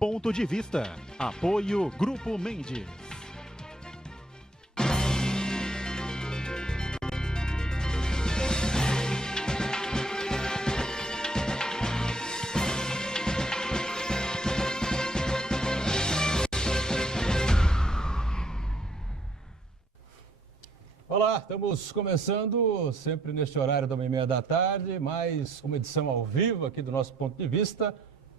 Ponto de Vista. Apoio Grupo Mendes. Olá, estamos começando sempre neste horário da 1h30 da tarde, mais uma edição ao vivo aqui do nosso Ponto de Vista,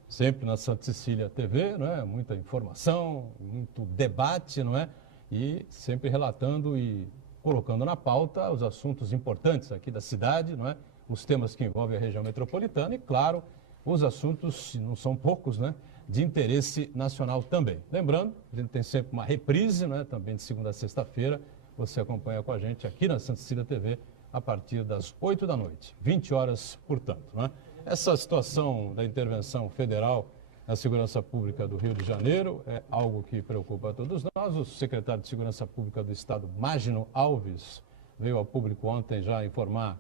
sempre na Santa Cecília TV, não é? Muita informação, muito debate, não é? E sempre relatando e colocando na pauta os assuntos importantes aqui da cidade, não é? Os temas que envolvem a região metropolitana e, claro, os assuntos, não são poucos, né? De interesse nacional também. Lembrando, a gente tem sempre uma reprise, não é? Também de segunda a sexta-feira. Você acompanha com a gente aqui na Santa Cecília TV a partir das 8 da noite, 20 horas, portanto. Né? Essa situação da intervenção federal na segurança pública do Rio de Janeiro é algo que preocupa a todos nós. O secretário de Segurança Pública do Estado, Magno Alves, veio ao público ontem já informar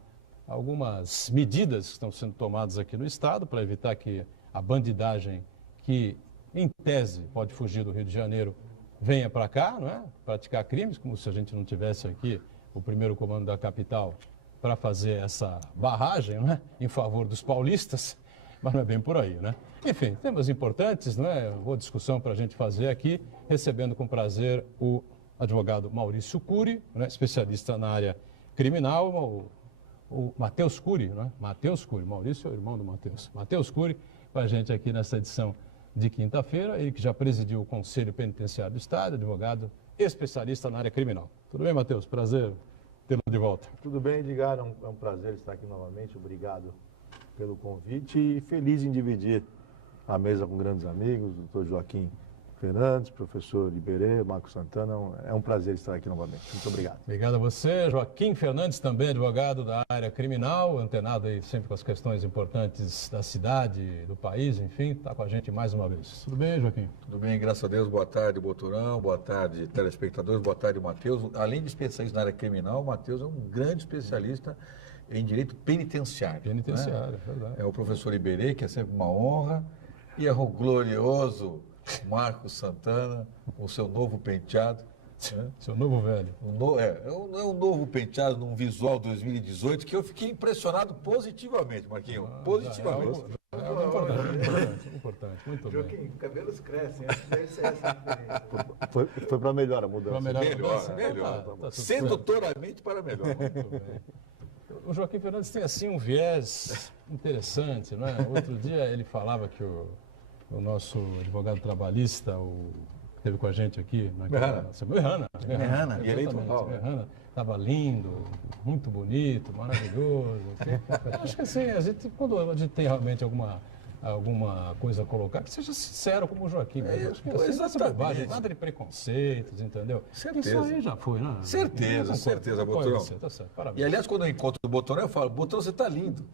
algumas medidas que estão sendo tomadas aqui no Estado para evitar que a bandidagem, que em tese pode fugir do Rio de Janeiro, venha para cá, não é? Praticar crimes, como se a gente não tivesse aqui o primeiro comando da capital para fazer essa barragem, não é? Em favor dos paulistas, mas não é bem por aí, né? Enfim, temas importantes, não é? Boa discussão para a gente fazer aqui, recebendo com prazer o advogado Maurício Cury, né? Especialista na área criminal, o Matheus Cury, não é? Matheus Cury, Maurício é o irmão do Matheus. Matheus Cury, com a gente aqui nessa edição de quinta-feira, ele que já presidiu o Conselho Penitenciário do Estado, advogado especialista na área criminal. Tudo bem, Matheus? Prazer tê-lo de volta. Tudo bem, Edgar, é um prazer estar aqui novamente, obrigado pelo convite e feliz em dividir a mesa com grandes amigos, doutor Joaquim Fernandes, professor Iberê, Marcos Santana, é um prazer estar aqui novamente. Muito obrigado. Obrigado a você, Joaquim Fernandes, também advogado da área criminal, antenado aí sempre com as questões importantes da cidade, do país, enfim, está com a gente mais uma vez. Tudo bem, Joaquim? Tudo bem, graças a Deus. Boa tarde, Boturão, boa tarde, telespectadores, boa tarde, Matheus. Além de especialista na área criminal, o Matheus é um grande especialista em direito penitenciário. Penitenciário, é verdade. É o professor Iberê, que é sempre uma honra, e é o glorioso Marcos Santana, o seu novo penteado. Né? Seu novo velho. É um novo penteado num visual 2018 que eu fiquei impressionado positivamente, Marquinhos. Positivamente. Importante, muito bem. Joaquim, cabelos crescem, deve ser essa a diferença. Foi para melhor a mudança. Melhor. Sedutoramente para melhor. Muito bem. O Joaquim Fernandes tem assim um viés interessante, não é? Outro dia ele falava que o nosso advogado trabalhista, que esteve com a gente aqui, Berrana, estava lindo, muito bonito, maravilhoso. Acho que assim, quando a gente tem realmente alguma coisa a colocar, que seja sincero como o Joaquim. Acho que assim, bobagem, nada de preconceitos, entendeu? Certeza. Isso aí já foi, né? Certeza, Boturão. Tá certo, parabéns. E aliás, quando eu encontro o Boturão, eu falo, Boturão, você está lindo.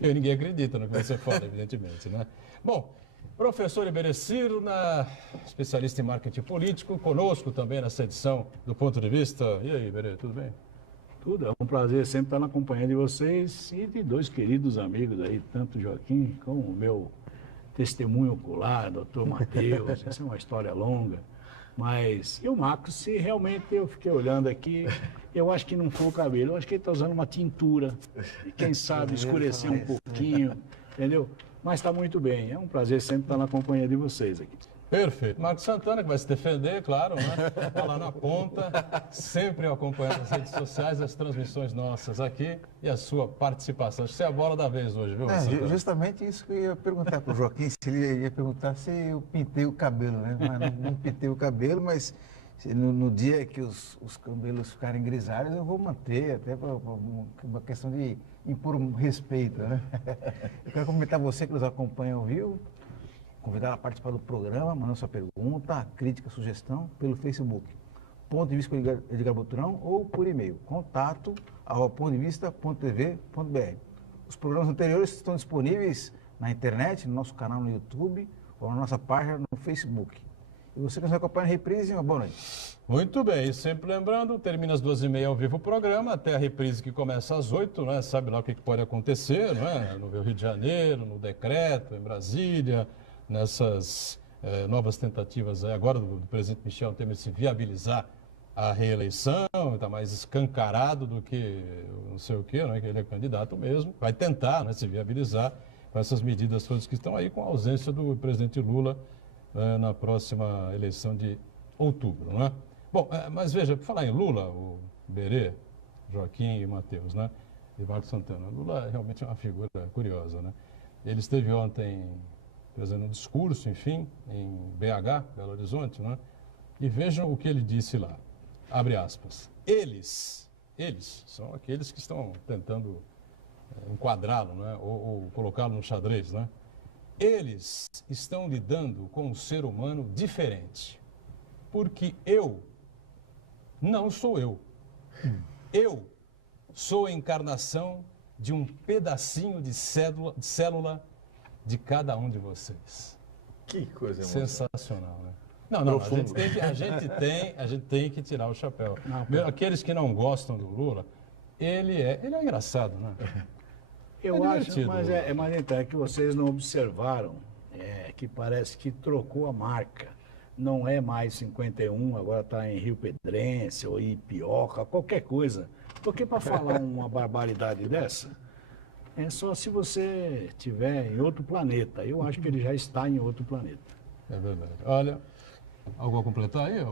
Ninguém acredita no que você fala, evidentemente, né? Bom, professor Iberê Cirna, especialista em marketing político, conosco também nessa edição do Ponto de Vista. E aí, Iberê, tudo bem? Tudo, é um prazer sempre estar na companhia de vocês e de dois queridos amigos aí, tanto o Joaquim como o meu testemunho ocular, doutor Matheus. Essa é uma história longa. Mas, e o Marcos, se realmente eu fiquei olhando aqui, eu acho que não foi o cabelo, eu acho que ele está usando uma tintura, e quem sabe escurecer um pouquinho, entendeu? Mas está muito bem, é um prazer sempre estar na companhia de vocês aqui. Perfeito. Marcos Santana, que vai se defender, claro, né? Está lá na ponta, sempre acompanhando as redes sociais, as transmissões nossas aqui e a sua participação. Acho que você é a bola da vez hoje, viu, Santana? Justamente isso que eu ia perguntar para o Joaquim, se ele ia perguntar se eu pintei o cabelo, né? Mas não pintei o cabelo, mas no dia que os cabelos ficarem grisalhos, eu vou manter, até por uma questão de impor um respeito, né? Eu quero cumprimentar você que nos acompanha ao vivo, convidar a participar do programa, mandando sua pergunta, crítica, sugestão pelo Facebook, Ponto de Vista com Edgar Boturão, ou por e-mail, contato@pontodevista.tv.br. Os programas anteriores estão disponíveis na internet, no nosso canal no YouTube, ou na nossa página no Facebook. E você que nos acompanha na reprise, uma boa noite. Muito bem, e sempre lembrando, termina às 2h30 ao vivo o programa, até a reprise que começa às 8h, né? Sabe lá o que pode acontecer, não é? No Rio de Janeiro, no decreto, em Brasília, nessas novas tentativas aí, agora do presidente Michel Temer se viabilizar a reeleição, está mais escancarado do que não sei o quê, né, que ele é candidato mesmo, vai tentar, né, se viabilizar com essas medidas todas que estão aí, com a ausência do presidente Lula na próxima eleição de outubro, não é? Bom, mas veja, por falar em Lula, o Berê, Joaquim e Matheus, né, e Marcos Santana, Lula realmente é uma figura curiosa, né? Ele esteve ontem fazendo um discurso, enfim, em BH, Belo Horizonte, né? E vejam o que ele disse lá, abre aspas, eles são aqueles que estão tentando enquadrá-lo, né? Ou colocá-lo no xadrez, né? Eles estão lidando com um ser humano diferente, porque eu não sou eu. Eu sou a encarnação de um pedacinho de célula de cada um de vocês. Que coisa emocionante. Sensacional, né? Não, a gente tem que tirar o chapéu. Aqueles que não gostam do Lula, ele é engraçado, né? Eu É acho, divertido, mas né? mas então, é que vocês não observaram que parece que trocou a marca. Não é mais 51, agora está em Rio Pedrense ou Ipioca, qualquer coisa. Porque para falar uma barbaridade dessa, é só se você estiver em outro planeta. Eu acho que ele já está em outro planeta. É verdade. Olha, algo a completar aí,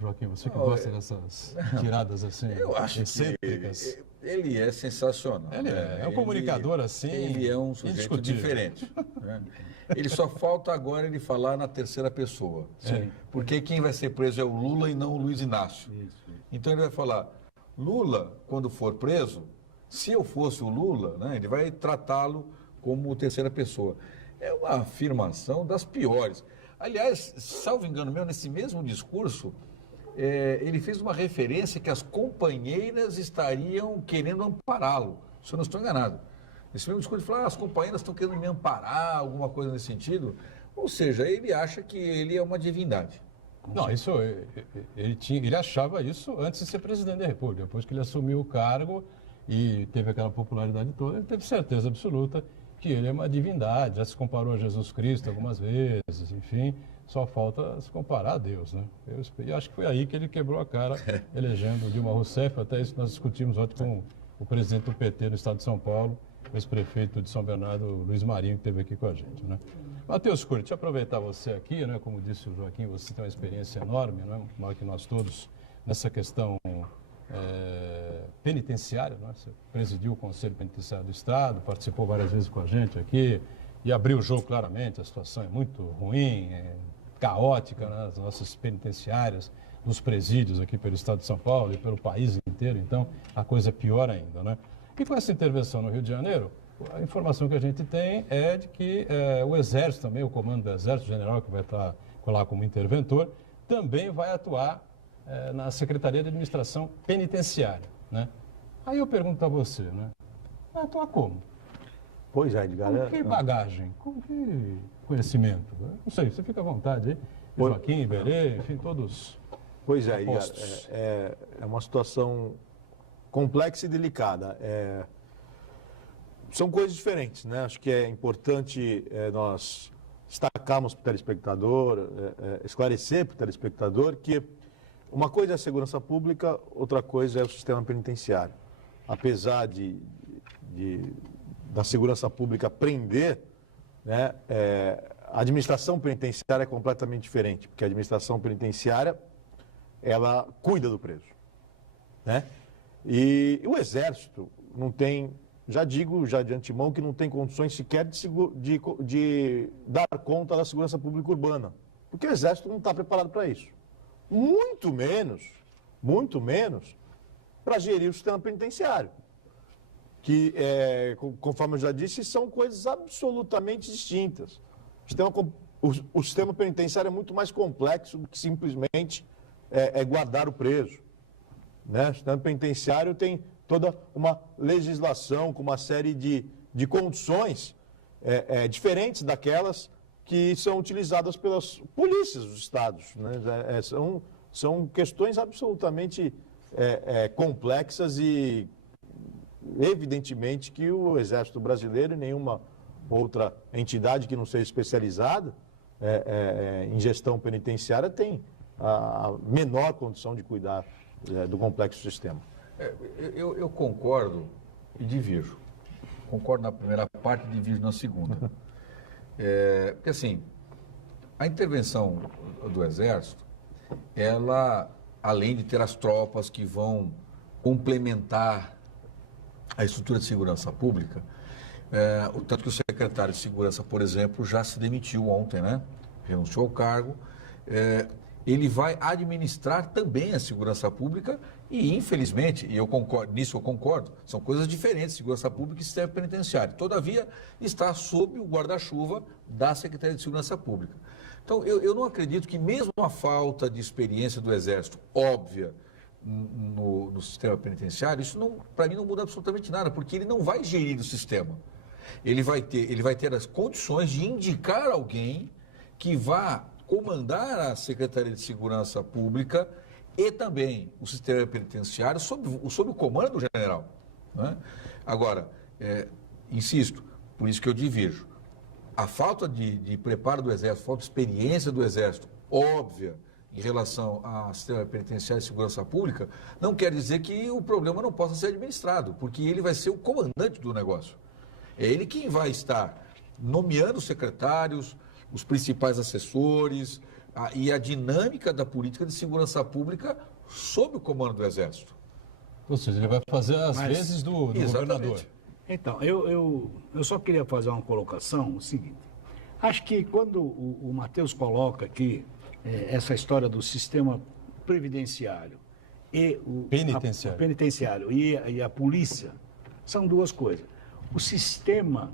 Joaquim? Você que gosta dessas tiradas assim, Eu acho que excêntricas. ele é sensacional. Ele é um comunicador assim, Ele é um sujeito indiscutível. diferente. Né? Ele só falta agora ele falar na terceira pessoa. Sim. Porque quem vai ser preso é o Lula e não o Luiz Inácio. Isso. Então ele vai falar, Lula, quando for preso, se eu fosse o Lula, né, ele vai tratá-lo como terceira pessoa. É uma afirmação das piores. Aliás, salvo engano meu, nesse mesmo discurso, ele fez uma referência que as companheiras estariam querendo ampará-lo. Se eu não estou enganado. Nesse mesmo discurso, ele falou, as companheiras estão querendo me amparar, alguma coisa nesse sentido. Ou seja, ele acha que ele é uma divindade. Não, isso ele achava isso antes de ser presidente da República. Depois que ele assumiu o cargo e teve aquela popularidade toda, ele teve certeza absoluta que ele é uma divindade. Já se comparou a Jesus Cristo algumas vezes, enfim, só falta se comparar a Deus, né? Eu acho que foi aí que ele quebrou a cara, elegendo Dilma Rousseff. Até isso nós discutimos ontem com o presidente do PT no estado de São Paulo, o ex-prefeito de São Bernardo, Luiz Marinho, que esteve aqui com a gente, né? Matheus Cury, deixa eu aproveitar você aqui, né? Como disse o Joaquim, você tem uma experiência enorme, né? Maior que nós todos, nessa questão penitenciária, né? Você presidiu o Conselho Penitenciário do Estado, participou várias vezes com a gente aqui e abriu o jogo claramente. A situação é muito ruim, caótica, né? As nossas penitenciárias, nos presídios aqui pelo Estado de São Paulo e pelo país inteiro, então a coisa é pior ainda, né? E com essa intervenção no Rio de Janeiro, a informação que a gente tem é de que o Exército também, o Comando do Exército General, que vai estar lá como interventor, também vai atuar na Secretaria de Administração Penitenciária, né? Aí eu pergunto a você, né? Vai atuar como? Pois é, Edgar. Com que bagagem? Com que conhecimento? Não sei, você fica à vontade aí. Joaquim, Iberê, enfim, todos. Pois é, Edgar. Postos. É uma situação complexa e delicada. São coisas diferentes, né? Acho que é importante nós destacarmos para o telespectador, esclarecer para o telespectador que uma coisa é a segurança pública, outra coisa é o sistema penitenciário. Apesar da segurança pública prender, né, a administração penitenciária é completamente diferente, porque a administração penitenciária, ela cuida do preso, né? E o Exército não tem, já digo já de antemão, que não tem condições sequer de dar conta da segurança pública urbana, porque o Exército não está preparado para isso. Muito menos para gerir o sistema penitenciário, que, conforme eu já disse, são coisas absolutamente distintas. O sistema penitenciário é muito mais complexo do que simplesmente guardar o preso, né? O sistema penitenciário tem toda uma legislação com uma série de condições diferentes daquelas que são utilizadas pelas polícias dos estados, né? São questões absolutamente complexas e evidentemente que o Exército Brasileiro e nenhuma outra entidade que não seja especializada em gestão penitenciária tem a menor condição de cuidar do complexo sistema. Eu concordo e divirjo. Concordo na primeira parte e divirjo na segunda. Porque assim, a intervenção do Exército, ela, além de ter as tropas que vão complementar a estrutura de segurança pública, o tanto que o secretário de Segurança, por exemplo, já se demitiu ontem, né? Renunciou ao cargo. Ele vai administrar também a segurança pública e, infelizmente, e eu concordo, nisso eu concordo, são coisas diferentes, segurança pública e sistema penitenciário. Todavia, está sob o guarda-chuva da Secretaria de Segurança Pública. Então, eu não acredito que mesmo a falta de experiência do Exército, óbvia, no sistema penitenciário, isso para mim não muda absolutamente nada, porque ele não vai gerir o sistema. Ele vai ter as condições de indicar alguém que vá comandar a Secretaria de Segurança Pública e também o sistema penitenciário sob o comando do general, né? Agora, insisto, por isso que eu divirjo. A falta de preparo do Exército, a falta de experiência do Exército, óbvia, em relação ao sistema penitenciário e segurança pública, não quer dizer que o problema não possa ser administrado, porque ele vai ser o comandante do negócio. É ele quem vai estar nomeando os secretários, os principais assessores e a dinâmica da política de segurança pública sob o comando do Exército. Ou seja, ele vai fazer as vezes do governador. Então, eu só queria fazer uma colocação, o seguinte. Acho que quando o Matheus coloca aqui essa história do sistema previdenciário e o penitenciário e a polícia, são duas coisas. O sistema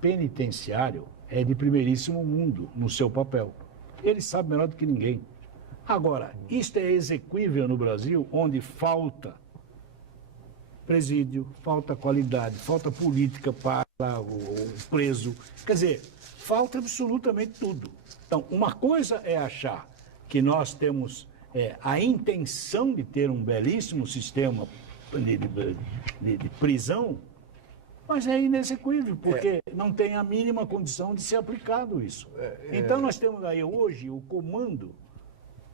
penitenciário é de primeiríssimo mundo no seu papel. Ele sabe melhor do que ninguém. Agora, isto é exequível no Brasil, onde falta presídio, falta qualidade, falta política para o preso. Quer dizer, falta absolutamente tudo. Então, uma coisa é achar que nós temos a intenção de ter um belíssimo sistema de prisão, mas é inexequível, porque não tem a mínima condição de ser aplicado isso. Então, nós temos aí hoje o comando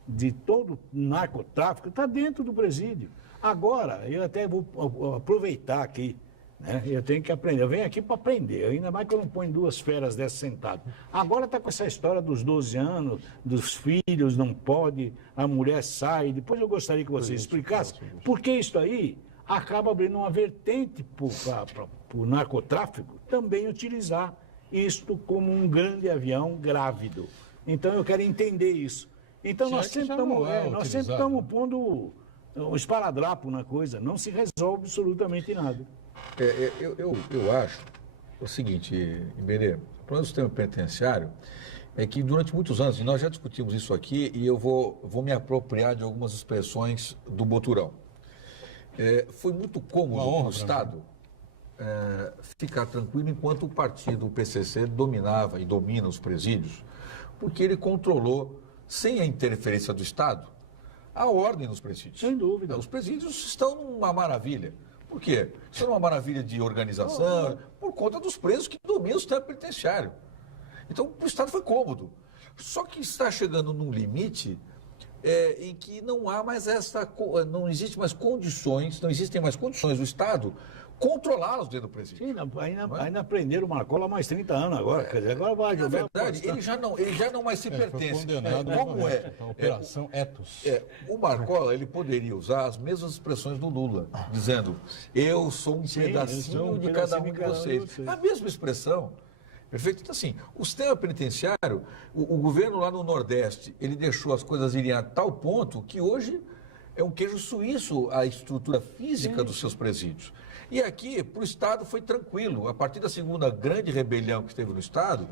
de todo o narcotráfico, está dentro do presídio. Agora, eu até vou aproveitar aqui, né? Eu tenho que aprender. Eu venho aqui para aprender, ainda mais que eu não ponho duas feras dessas sentadas. Agora está com essa história dos 12 anos, dos filhos, não pode, a mulher sai. Depois eu gostaria que você explicasse, porque isso aí acaba abrindo uma vertente para o narcotráfico também utilizar isto como um grande avião grávido. Então eu quero entender isso. Então nós sempre estamos pondo o esparadrapo na coisa, não se resolve absolutamente nada. Eu acho o seguinte, Iberê, o problema do sistema penitenciário é que durante muitos anos, e nós já discutimos isso aqui, e eu vou me apropriar de algumas expressões do Boturão. Foi muito cômodo para o Estado ficar tranquilo enquanto o partido, o PCC, dominava e domina os presídios, porque ele controlou, sem a interferência do Estado, a ordem nos presídios. Sem dúvida. Os presídios estão numa maravilha. Por quê? Estão numa maravilha de organização, por conta dos presos que dominam o sistema penitenciário. Então, para o Estado foi cômodo. Só que está chegando num limite em que não há mais não existem mais condições do Estado controlá-los dentro do presídio. Sim, ainda prenderam o Marcola há mais 30 anos agora. Quer dizer, agora vai jogar. Na verdade, ele já não mais se pertence. Condenado Como a Operação Etos. O Marcola, ele poderia usar as mesmas expressões do Lula, dizendo, eu sou um pedacinho de cada um de vocês. A mesma expressão. Perfeito? Então, assim, o sistema penitenciário, o governo lá no Nordeste, ele deixou as coisas irem a tal ponto que hoje é um queijo suíço a estrutura física dos seus presídios. E aqui, para o Estado, foi tranquilo. A partir da segunda grande rebelião que teve no Estado,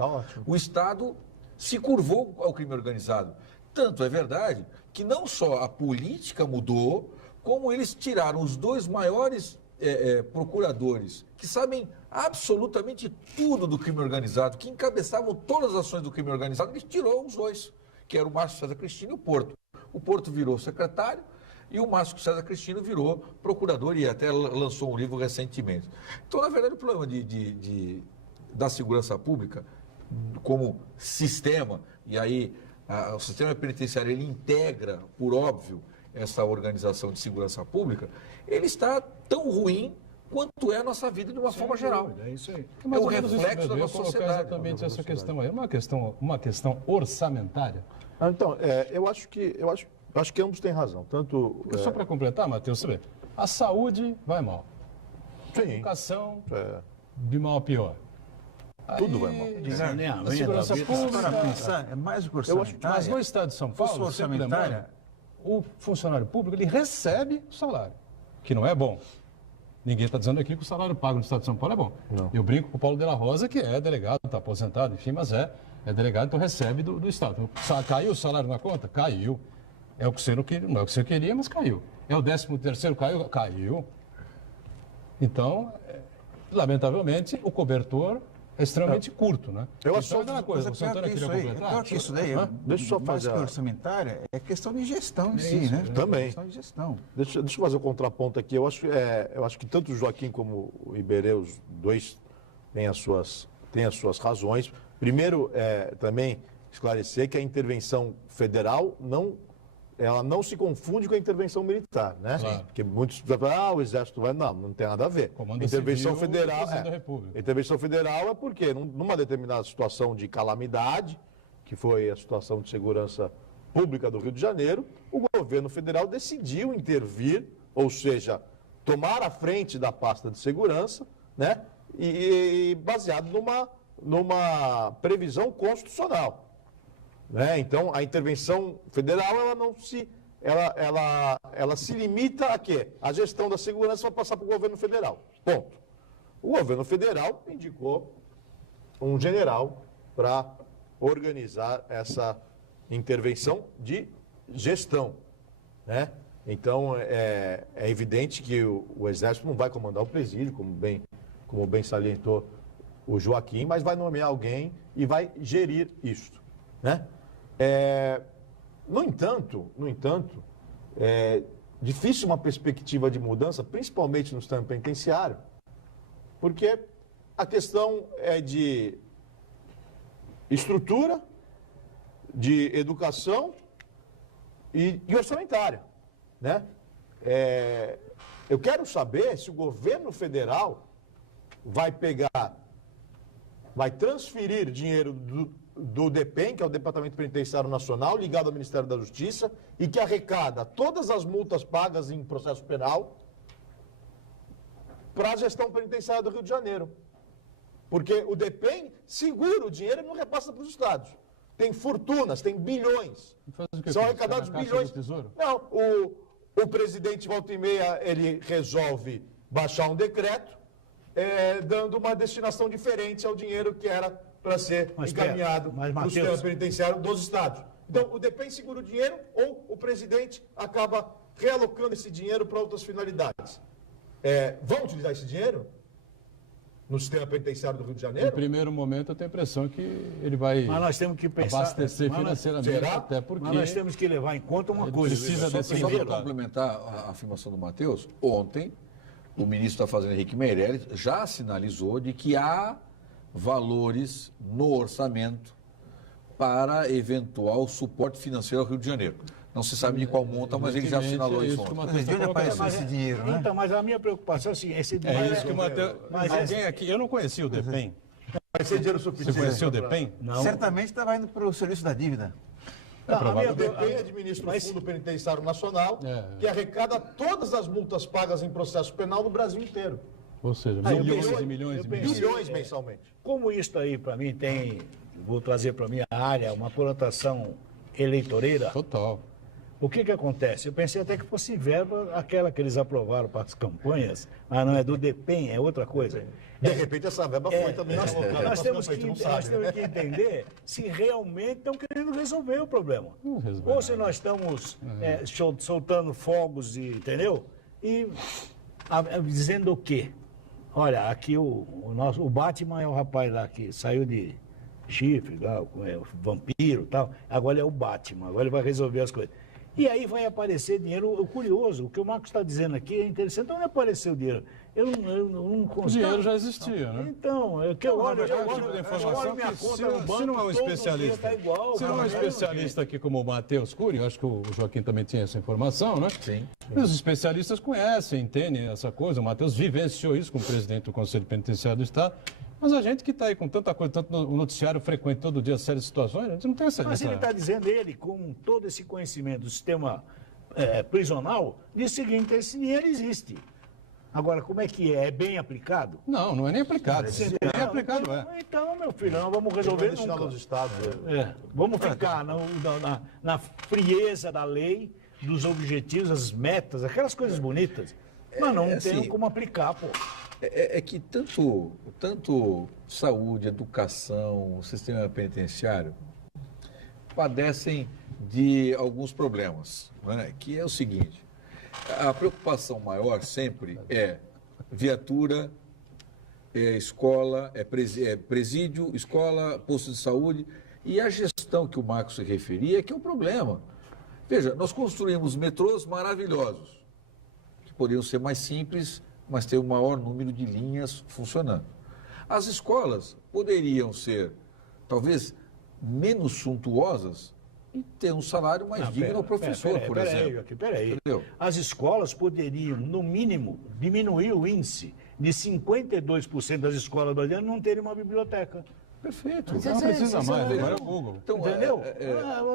o Estado se curvou ao crime organizado. Tanto é verdade que não só a política mudou, como eles tiraram os dois maiores procuradores, que sabem absolutamente tudo do crime organizado, que encabeçavam todas as ações do crime organizado, ele tirou os dois, que era o Márcio César Cristino e o Porto. O Porto virou secretário, e o Márcio César Cristino virou procurador e até lançou um livro recentemente. Então, na verdade, o problema da segurança pública como sistema, e aí o sistema penitenciário ele integra, por óbvio, essa organização de segurança pública, ele está tão ruim quanto é a nossa vida de uma forma geral. É isso aí. É mais o ou menos isso reflexo mesmo. da Eu ia nossa colocar sociedade. exatamente essa questão aí. É uma questão orçamentária. Então, eu acho que ambos têm razão. Tanto. Só para completar, Matheus, você vê, a saúde vai mal. A Sim. educação, É, de mal a pior. Tudo vai mal. A segurança Para pública. pensar, é mais do que Eu acho que Mas no orçamentária. estado de São fosse Paulo, sempre orçamentária, lembrando, o funcionário público ele recebe o salário, que não é bom. Ninguém está dizendo aqui que o salário pago no estado de São Paulo é bom. Não. Eu brinco com o Paulo de la Rosa, que é delegado, está aposentado, enfim, mas é delegado, então recebe do Estado. Caiu o salário na conta? Caiu. É o que você não queria, não é o que você queria, mas caiu. É o 13º, caiu? Caiu. Então, lamentavelmente, o cobertor é extremamente curto, né? Eu acho então, só- aquela coisa, Mas você é pior Antônio que queria isso aí, completar? pior que isso daí, Deixa eu só mais fazer que a- orçamentária, é questão de gestão em si, isso, né? Também. Questão de gestão. Deixa eu fazer um contraponto aqui. Eu acho que tanto o Joaquim como o Iberê, os dois, têm as suas razões. Primeiro, também esclarecer que a intervenção federal ela não se confunde com a intervenção militar, né? Claro. Porque muitos falam, o Exército vai. Não tem nada a ver. Comando intervenção Civil e federal. Presidente da República. Intervenção federal é porque, numa determinada situação de calamidade, que foi a situação de segurança pública do Rio de Janeiro, o governo federal decidiu intervir, ou seja, tomar a frente da pasta de segurança, né? E baseado numa previsão constitucional. Né? Então, a intervenção federal, ela se limita a quê? A gestão da segurança vai passar para o governo federal. Ponto. O governo federal indicou um general para organizar essa intervenção de gestão. Né? Então, é evidente que o Exército não vai comandar o presídio, como bem salientou o Joaquim, mas vai nomear alguém e vai gerir isso. Né? No entanto, é difícil uma perspectiva de mudança, principalmente no sistema penitenciário, porque a questão é de estrutura, de educação e orçamentária. Né? Eu quero saber se o governo federal vai transferir dinheiro do DEPEN, que é o Departamento Penitenciário Nacional, ligado ao Ministério da Justiça, e que arrecada todas as multas pagas em processo penal para a gestão penitenciária do Rio de Janeiro. Porque o DEPEN segura o dinheiro e não repassa para os estados. Tem fortunas, tem bilhões. Faz o que São fez? arrecadados Tá na Caixa bilhões. do Tesouro? Não, o presidente volta e meia, ele resolve baixar um decreto, dando uma destinação diferente ao dinheiro que era para ser Mas, encaminhado mas, para o Matheus, sistema penitenciário dos estados. Então, o DEPEN segura o dinheiro ou o presidente acaba realocando esse dinheiro para outras finalidades. Vão utilizar esse dinheiro no sistema penitenciário do Rio de Em Janeiro? primeiro momento, eu tenho a impressão que ele vai Mas nós temos que pensar. abastecer mas nós- financeiramente, será? até porque Mas nós temos que levar em conta uma Ele coisa. precisa Só desse Só para resultado. complementar a afirmação do Matheus, ontem o ministro da Fazenda, Henrique Meirelles, já sinalizou de que há valores no orçamento para eventual suporte financeiro ao Rio de Janeiro. Não se sabe de qual monta, mas ele já Evidentemente, assinalou é isso isso que o ontem. Matheus De onde está aparece colocando. esse dinheiro, né? Então, mas a minha preocupação é assim, esse dinheiro. É isso que o Matheus... Mas Alguém aqui... Eu não conhecia o DEPEN. Vai ser dinheiro Você suficiente. conhecia o DEPEN? Não. Certamente estava indo para o serviço da dívida. Não, a provável. minha- O DEPEN administra o Mas- Fundo Penitenciário Nacional, É. que arrecada todas as multas pagas em processo penal no Brasil inteiro. Ou seja, Ah, eu milhões pensei- e milhões eu e pensei- milhões. Bilhões mensalmente. Como isso aí, para mim, tem, vou trazer para minha área, uma conotação eleitoreira, Total. o que acontece? Eu pensei até que fosse verba aquela que eles aprovaram para as campanhas, mas não é do DEPEN, é outra coisa. De repente essa verba foi também nós, alocada nós para temos as que, campanhas, nós não sabe, temos né? que entender se realmente estão querendo resolver o problema. Não resolve Ou se nós estamos soltando fogos, entendeu? E dizendo o quê? Olha, aqui o Batman é o rapaz lá que saiu de chifre, lá, o vampiro e tal. Agora ele é o Batman, agora ele vai resolver as coisas. E aí vai aparecer dinheiro. O curioso, o que o Marcos está dizendo aqui é interessante, não apareceu dinheiro. Eu não O consigo. dinheiro já existia, né? Então, é que eu olho, Mas é o tipo de eu olho informação minha que conta no banco, se não é um todo dia especialista, tá igual, se não é um cara. especialista aqui como o Matheus Cury, eu acho que o Joaquim também tinha essa informação, né? Sim. Os especialistas conhecem, entendem essa coisa. O Matheus vivenciou isso como presidente do Conselho Penitenciário do Estado. Mas a gente que está aí com tanta coisa, tanto no noticiário frequente todo dia, séries de situações, a gente não tem essa... Mas ele está dizendo, ele, com todo esse conhecimento do sistema prisional, diz o seguinte, esse dinheiro existe. Agora, como é que é? É bem aplicado? Não, não é nem aplicado. Você Nem entendeu? aplicado é. Então, meu filho, nós vamos Vai resolver destinar nunca. aos estados. Vamos ficar na frieza da lei, dos objetivos, as metas, aquelas coisas bonitas. Mas não tem assim, como aplicar, pô. É que tanto saúde, educação, o sistema penitenciário padecem de alguns problemas, né? Que é o seguinte, a preocupação maior sempre é viatura, escola, presídio, escola, posto de saúde e a gestão que o Marcos se referia, que é o problema. Veja, nós construímos metrôs maravilhosos, que poderiam ser mais simples, mas ter um maior número de linhas funcionando. As escolas poderiam ser, talvez, menos suntuosas e ter um salário mais digno ao professor, por exemplo. Peraí. Entendeu? As escolas poderiam, no mínimo, diminuir o índice de 52% das escolas brasileiras não terem uma biblioteca. Perfeito. Não precisa mais, veja. agora é o Google. Então, Entendeu?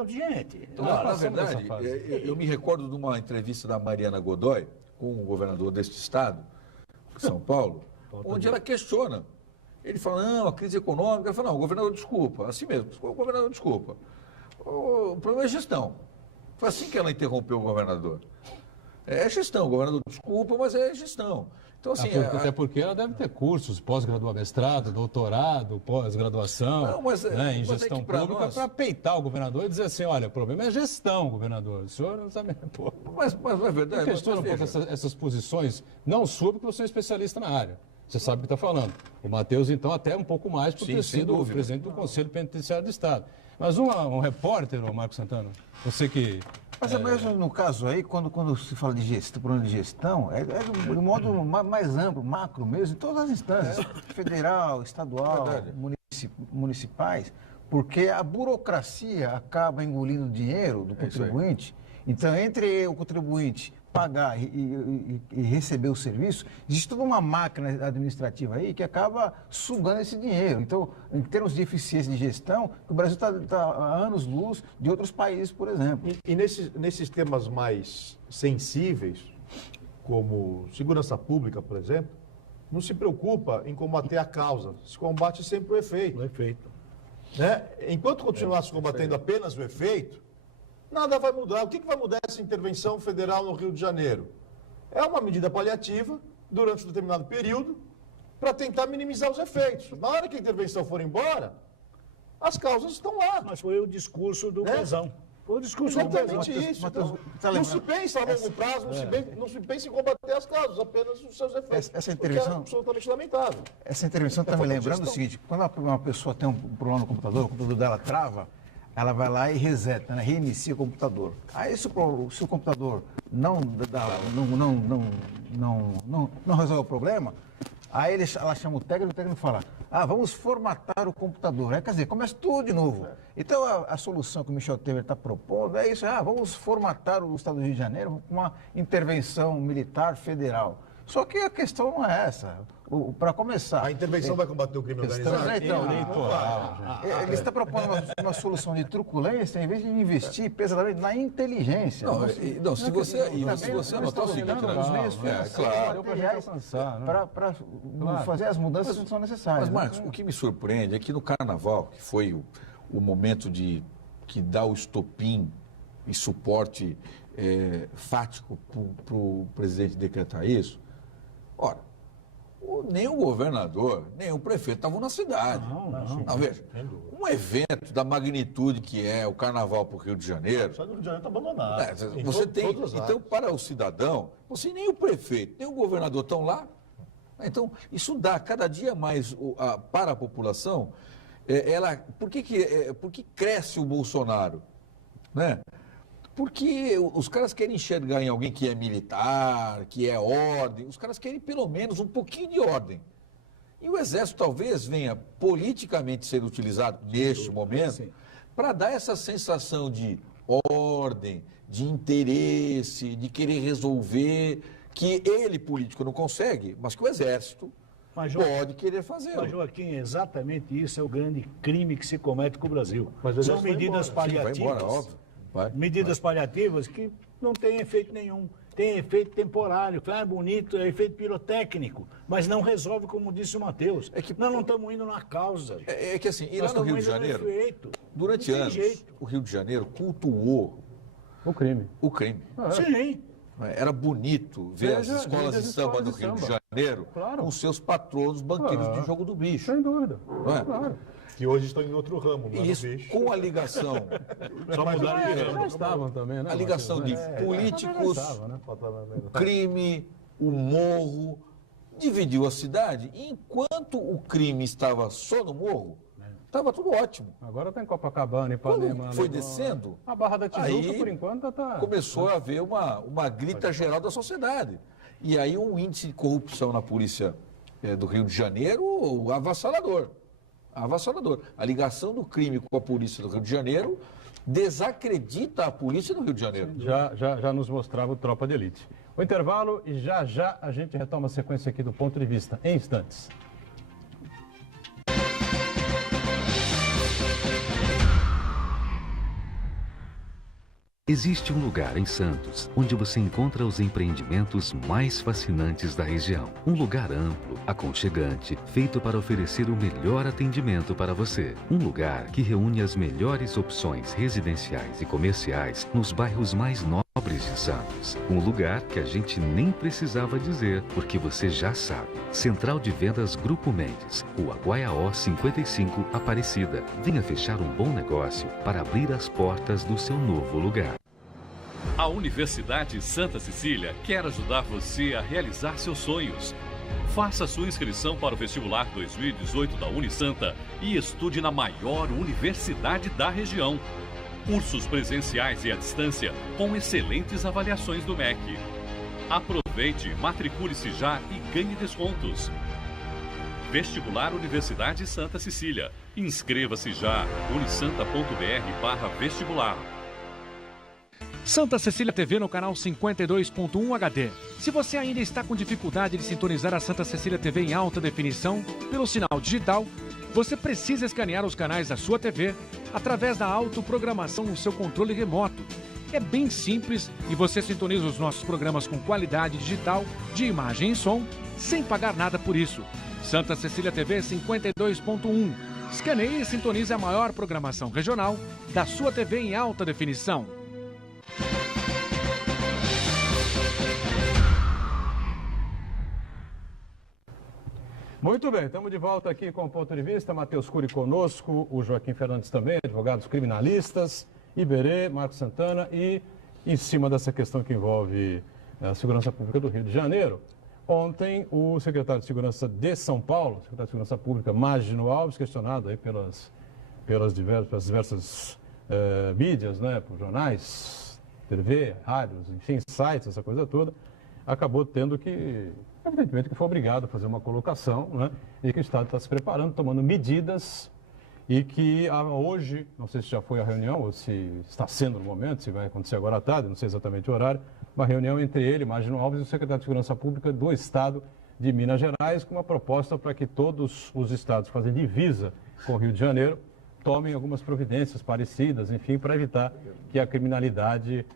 Gente. Então, Nós na passamos verdade, essa fase. eu me recordo de uma entrevista da Mariana Godoy com o governador deste estado, São Paulo, onde ela questiona. Ele fala, não, a crise econômica. Ela fala, não, o governador desculpa. Assim mesmo, o governador desculpa. O problema é gestão. Foi assim que ela interrompeu o governador. É gestão, o governador desculpa, mas é gestão. Então, assim, Até porque ela deve ter cursos, pós-graduado, mestrado, doutorado, pós-graduação, Não, mas em é gestão que pra pública, nós- para peitar o governador e dizer assim, olha, o problema é gestão, governador. O senhor não sabe... Pô, mas não é verdade. questiona um mas pouco veja. essas posições, não sua, porque você é um especialista na área. Você sabe o que está falando. O Matheus, então, até um pouco mais por Sim, ter sem sido o dúvida. presidente do Conselho Penitenciário do Estado. Mas um repórter, ô Marcos Santana, você que... Mas mesmo no caso aí, quando se fala de gestão, problema de gestão, é de modo mais amplo, macro mesmo, em todas as instâncias, federal, estadual, Verdade. municipais, porque a burocracia acaba engolindo o dinheiro do isso aí. contribuinte. Então, entre o contribuinte pagar e receber o serviço, existe toda uma máquina administrativa aí que acaba sugando esse dinheiro. Então, em termos de eficiência de gestão, o Brasil está a anos-luz de outros países, por exemplo. E nesses temas mais sensíveis, como segurança pública, por exemplo, não se preocupa em combater a causa, se combate sempre o efeito. O efeito. Né? Enquanto continuar se combatendo apenas o efeito, nada vai mudar. O que vai mudar essa intervenção federal no Rio de Janeiro? É uma medida paliativa, durante um determinado período, para tentar minimizar os efeitos. Na hora que a intervenção for embora, as causas estão lá. Mas foi o discurso do Né? Pezão. Foi o discurso do Pezão. Exatamente isso. Matheus, Então, tá não se lembrando? pensa a longo prazo, não se pensa em combater as causas, apenas os seus efeitos. Essa o que intervenção- é absolutamente lamentável. Essa intervenção está me falta de lembrando o gestão. seguinte, quando uma pessoa tem um problema no computador, o computador dela trava, ela vai lá e reseta, né? Reinicia o computador. Aí se o computador não resolve o problema, aí ela chama o técnico fala, vamos formatar o computador. Aí, quer dizer, começa tudo de novo. Então a solução que o Michel Temer está propondo é isso, vamos formatar o Estado do Rio de Janeiro com uma intervenção militar federal. Só que a questão não é essa. Para começar... A intervenção vai combater o crime organizado? Então, eleitoral, ele está propondo uma solução de truculência em vez de investir pesadamente na inteligência. Não, se você anotar o seguinte, claro. Para fazer as mudanças que são necessárias. Mas, Marcos, o que me surpreende é que no Carnaval, que foi o momento que dá o estopim e suporte fático para o presidente decretar isso, ora, nem o governador, nem o prefeito estavam na cidade. Não, veja, um evento da magnitude que é o Carnaval para o Rio de Janeiro, O Rio de Janeiro está abandonado. você tem. Todas as Então, áreas. para o cidadão, nem o prefeito, nem o governador estão lá. Então, isso dá cada dia mais para a população. Por que cresce o Bolsonaro? Né? Porque os caras querem enxergar em alguém que é militar, que é ordem, os caras querem pelo menos um pouquinho de ordem. E o Exército talvez venha politicamente ser utilizado neste momento para dar essa sensação de ordem, de interesse, de querer resolver, que ele, político, não consegue, mas que o Exército pode querer fazer. Mas, Joaquim, exatamente isso é o grande crime que se comete com o Brasil. Mas o São Exército vai medidas embora. Sim, vai paliativas. embora, óbvio. Vai. Medidas paliativas que não têm efeito nenhum. Tem efeito temporário, bonito, é efeito pirotécnico, mas não resolve, como disse o Matheus. Nós não estamos indo na causa. É que assim, e lá Nós no Rio de estamos indo no Janeiro, efeito. durante Não tem anos, jeito. o Rio de Janeiro cultuou O crime. o crime. Sim. Era bonito ver Veja, as escolas de as samba escolas do de Rio de samba. Janeiro Claro. com seus patronos banqueiros de jogo do bicho. Sem dúvida. Não é? Claro. Que hoje estão em outro ramo, E mas isso, bicho. com a ligação, Só mudaram de Já ramo. estavam também, né? a ligação de Matheus? políticos, Já estava, né? Faltava menos. crime, o morro, dividiu a cidade. E enquanto o crime estava só no morro, estava tudo ótimo. Agora está em Copacabana, Quando Ipanema. foi Leblon. descendo, A Barra da Tijuca, aí por enquanto, está... começou a haver uma grita geral da sociedade. E aí um índice de corrupção na polícia do Rio de Janeiro avassalador. Avassalador. A ligação do crime com a polícia do Rio de Janeiro desacredita a polícia do Rio de Janeiro. Já nos mostrava o Tropa de Elite. O intervalo e já a gente retoma a sequência aqui do Ponto de Vista, em instantes. Existe um lugar em Santos onde você encontra os empreendimentos mais fascinantes da região. Um lugar amplo, aconchegante, feito para oferecer o melhor atendimento para você. Um lugar que reúne as melhores opções residenciais e comerciais nos bairros mais nobres de Santos. Um lugar que a gente nem precisava dizer, porque você já sabe. Central de Vendas Grupo Mendes, Rua Guaiaó 55, Aparecida. Venha fechar um bom negócio para abrir as portas do seu novo lugar. A Universidade Santa Cecília quer ajudar você a realizar seus sonhos. Faça sua inscrição para o vestibular 2018 da Unisanta e estude na maior universidade da região. Cursos presenciais e à distância com excelentes avaliações do MEC. Aproveite, matricule-se já e ganhe descontos. Vestibular Universidade Santa Cecília. Inscreva-se já. unisanta.br/vestibular. Santa Cecília TV no canal 52.1 HD. Se você ainda está com dificuldade de sintonizar a Santa Cecília TV em alta definição pelo sinal digital, você precisa escanear os canais da sua TV através da autoprogramação no seu controle remoto. É bem simples e você sintoniza os nossos programas com qualidade digital de imagem e som sem pagar nada por isso. Santa Cecília TV 52.1. Escaneie e sintonize a maior programação regional da sua TV em alta definição. Muito bem, estamos de volta aqui com o Ponto de Vista. Matheus Cury conosco, o Joaquim Fernandes também, advogados criminalistas, Iberê, Marcos Santana e em cima dessa questão que envolve a segurança pública do Rio de Janeiro. Ontem, o secretário de Segurança de São Paulo, secretário de Segurança Pública, Magno Alves, questionado aí pelas diversas mídias, né, por jornais, TV, rádios, enfim, sites, essa coisa toda, acabou tendo que, evidentemente, que foi obrigado a fazer uma colocação, né, e que o Estado está se preparando, tomando medidas, e que hoje, não sei se já foi a reunião ou se está sendo no momento, se vai acontecer agora à tarde, não sei exatamente o horário, uma reunião entre ele, Magno Alves, e o secretário de Segurança Pública do Estado de Minas Gerais, com uma proposta para que todos os estados que fazem divisa com o Rio de Janeiro tomem algumas providências parecidas, enfim, para evitar que a criminalidade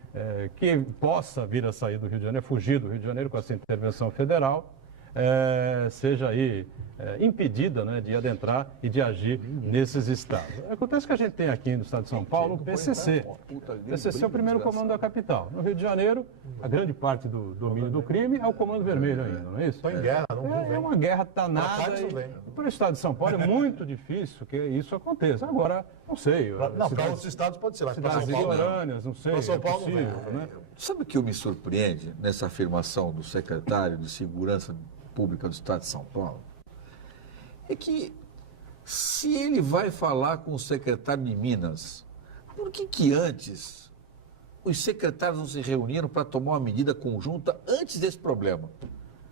que possa vir a sair do Rio de Janeiro, fugir do Rio de Janeiro com essa intervenção federal, seja aí impedida, né, de adentrar e de agir nesses estados. Acontece que a gente tem aqui no estado de São Paulo o PCC. O PCC é o primeiro comando da capital. No Rio de Janeiro, a grande parte do domínio do crime é o Comando Vermelho ainda, não é isso? Estão em guerra, não É uma guerra danada. Pra cá isso vem. E para o estado de São Paulo é muito difícil que isso aconteça. Agora, não sei. Para outros estados pode ser, mas para cidades São Paulo não. litorâneas, não sei. Para São Paulo não possível, vem. né? Sabe o que me surpreende nessa afirmação do secretário de Segurança Pública do Estado de São Paulo? É que se ele vai falar com o secretário de Minas, por que antes os secretários não se reuniram para tomar uma medida conjunta antes desse problema?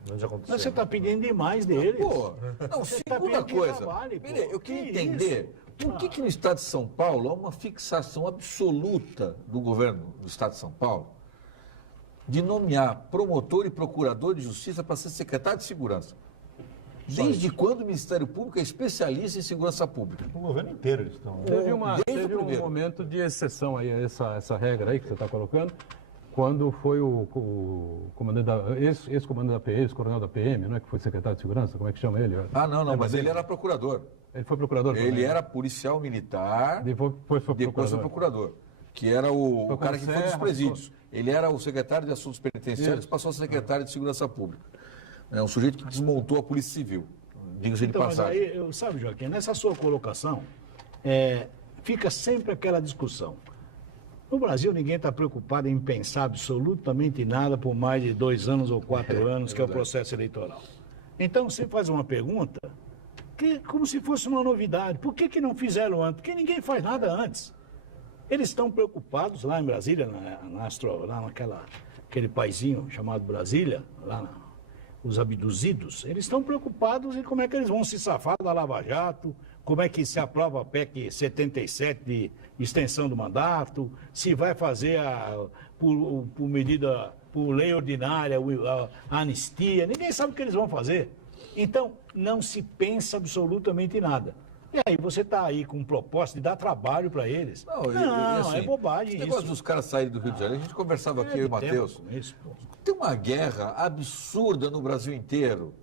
Não já aconteceu. Mas você está pedindo demais deles. Pô, não, Você tá segunda pedindo que coisa. trabalhe, pô. Eu queria Que entender isso? por que no estado de São Paulo há uma fixação absoluta do governo do estado de São Paulo de nomear promotor e procurador de justiça para ser secretário de segurança. Desde quando o Ministério Público é especialista em segurança pública? O governo inteiro eles estão. Teve, Desde o teve um primeiro. momento de exceção aí, essa regra aí que você está colocando, quando foi o comandante ex-comandante da PM, ex-coronel da PM, não é que foi secretário de segurança, como é que chama ele? Ah, não, Lembra mas dele? ele era procurador. Ele foi procurador? Ele também? era policial militar, Depois foi depois foi procurador, que era o Foi cara que foi dos Serra, presídios. Ele era o secretário de Assuntos Penitenciários, Isso. passou a ser secretário de Segurança Pública. É um sujeito que desmontou a Polícia Civil, diga-se de Então, mas passagem. aí, sabe, Joaquim, nessa sua colocação, fica sempre aquela discussão. No Brasil, ninguém está preocupado em pensar absolutamente nada por mais de 2 anos ou 4 anos, que é o processo eleitoral. Então, você faz uma pergunta que como se fosse uma novidade. Por que não fizeram antes? Porque ninguém faz nada antes. Eles estão preocupados lá em Brasília, lá aquele paizinho chamado Brasília, os abduzidos, eles estão preocupados em como é que eles vão se safar da Lava Jato, como é que se aprova a PEC 77 de extensão do mandato, se vai fazer por medida, por lei ordinária, a anistia, ninguém sabe o que eles vão fazer. Então, não se pensa absolutamente nada. E aí você está aí com proposta de dar trabalho para eles. Não, é bobagem esse negócio isso. dos caras saírem do Rio de Janeiro, a gente conversava aqui, eu e o Matheus. Tem uma guerra absurda no Brasil inteiro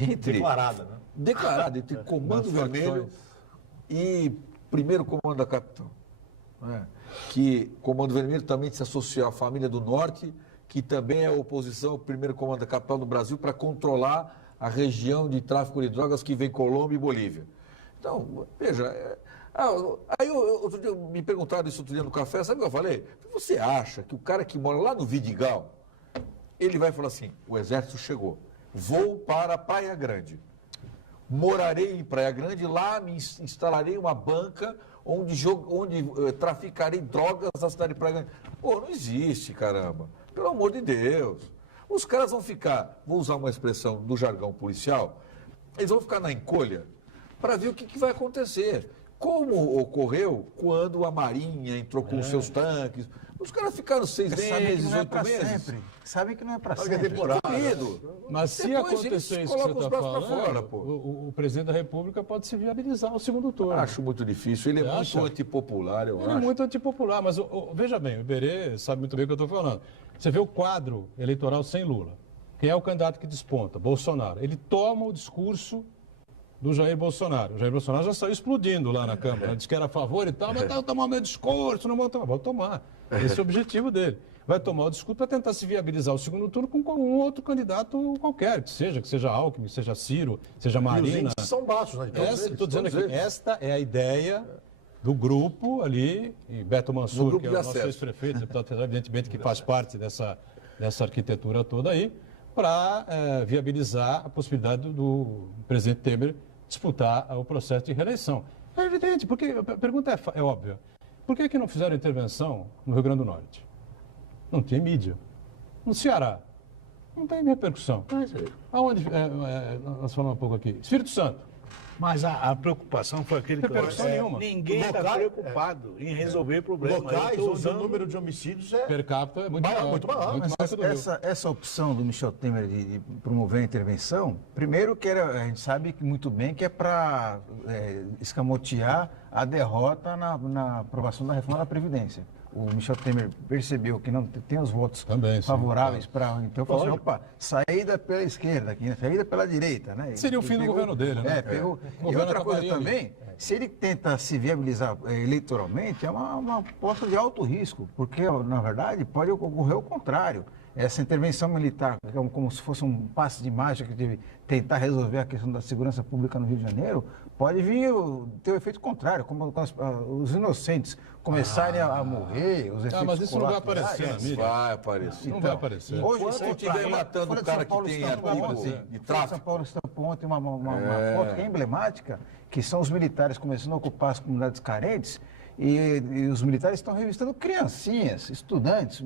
entre Declarada, né? entre Comando Das Vermelho facções. e primeiro Comando da Capital. Né? Que Comando Vermelho também se associou à família do Norte, que também é oposição ao primeiro Comando da Capital do Brasil para controlar a região de tráfico de drogas que vem Colômbia e Bolívia. Então, veja, aí outro dia me perguntaram isso outro dia no café, sabe o que eu falei? Você acha que o cara que mora lá no Vidigal, ele vai falar assim, o exército chegou, vou para Praia Grande, morarei em Praia Grande, lá me instalarei uma banca onde traficarei drogas na cidade de Praia Grande. Pô, não existe, caramba, pelo amor de Deus. Os caras vão ficar, vou usar uma expressão do jargão policial, eles vão ficar na encolha para ver o que vai acontecer. Como ocorreu quando a Marinha entrou com os seus tanques. Os caras ficaram 6 meses, 8 meses. Sabem que não é para Sabe que é sempre. temporada. Mas se Depois acontecer eles isso que colocam você os está braços pra falando, fora, pô. o presidente da República pode se viabilizar o segundo turno. Acho muito difícil. Ele é Você muito acha? antipopular, eu Ele acho. é muito antipopular, mas veja bem, o Iberê sabe muito bem o que eu estou falando. Você vê o quadro eleitoral sem Lula. Quem é o candidato que desponta? Bolsonaro. Ele toma o discurso do Jair Bolsonaro. O Jair Bolsonaro já saiu explodindo lá na Câmara. Ele disse que era a favor e tal, mas vai tomar meu discurso, não vou tomar. Vou tomar. Esse é o objetivo dele. Vai tomar o discurso para tentar se viabilizar o segundo turno com um outro candidato qualquer, que seja Alckmin, seja Ciro, seja E os Marina. índices são baixos, né? de todos eles, Estou dizendo todos aqui, eles. esta é a ideia do grupo ali, e Beto Do Mansur, grupo que é de o nosso acesso. ex-prefeito, deputado federal, evidentemente que faz parte dessa arquitetura toda aí, para viabilizar a possibilidade do presidente Temer disputar o processo de reeleição. É evidente, porque a pergunta é óbvia. Por que não fizeram intervenção no Rio Grande do Norte? Não tem mídia. No Ceará, não tem repercussão. Aonde, nós falamos um pouco aqui, Espírito Santo. Mas a preocupação foi aquele que Repercussão nenhuma. ninguém está Local- preocupado em resolver problemas. Locais Eu tô onde o número de homicídios é Per capita é muito maior. muito maior. Muito Mas mais que o do Rio. essa opção do Michel Temer de promover a intervenção, primeiro que a gente sabe que muito bem que é para escamotear a derrota na aprovação da reforma da Previdência. O Michel Temer percebeu que não tem os votos Também, sim, favoráveis para... Então, falou assim, opa, saída pela esquerda, aqui, né? Saída pela direita, né? Seria o fim do governo dele, né? Pegou. O E governo outra coisa acabaria ali. também, se ele tenta se viabilizar eleitoralmente, é uma aposta de alto risco, porque, na verdade, pode ocorrer o contrário. Essa intervenção militar, que é como se fosse um passe de mágica de tentar resolver a questão da segurança pública no Rio de Janeiro, pode vir ter o efeito contrário, como os inocentes começarem a morrer, os efeitos mas isso não vai colaterais. aparecer na mídia. Vai aparecer. Não vai aparecer. Hoje, Enquanto você estiver vai- matando Folha o de São cara que Paulo tem estampou amigo ontem, de Folha de São tráfico. Paulo estampou ontem uma foto que é emblemática, que são os militares começando a ocupar as comunidades carentes e os militares estão revistando criancinhas, estudantes,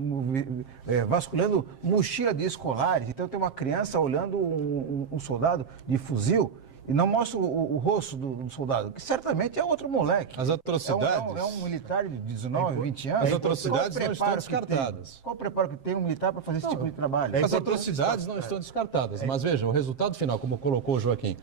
vasculhando mochila de escolares. Então tem uma criança olhando um soldado de fuzil e não mostra o rosto do soldado, que certamente é outro moleque. As atrocidades... É um militar de 19, 20 anos. As atrocidades não estão descartadas. Qual o preparo que tem um militar para fazer esse tipo de trabalho? As atrocidades não estão descartadas, mas veja, o resultado final, como colocou o Joaquim,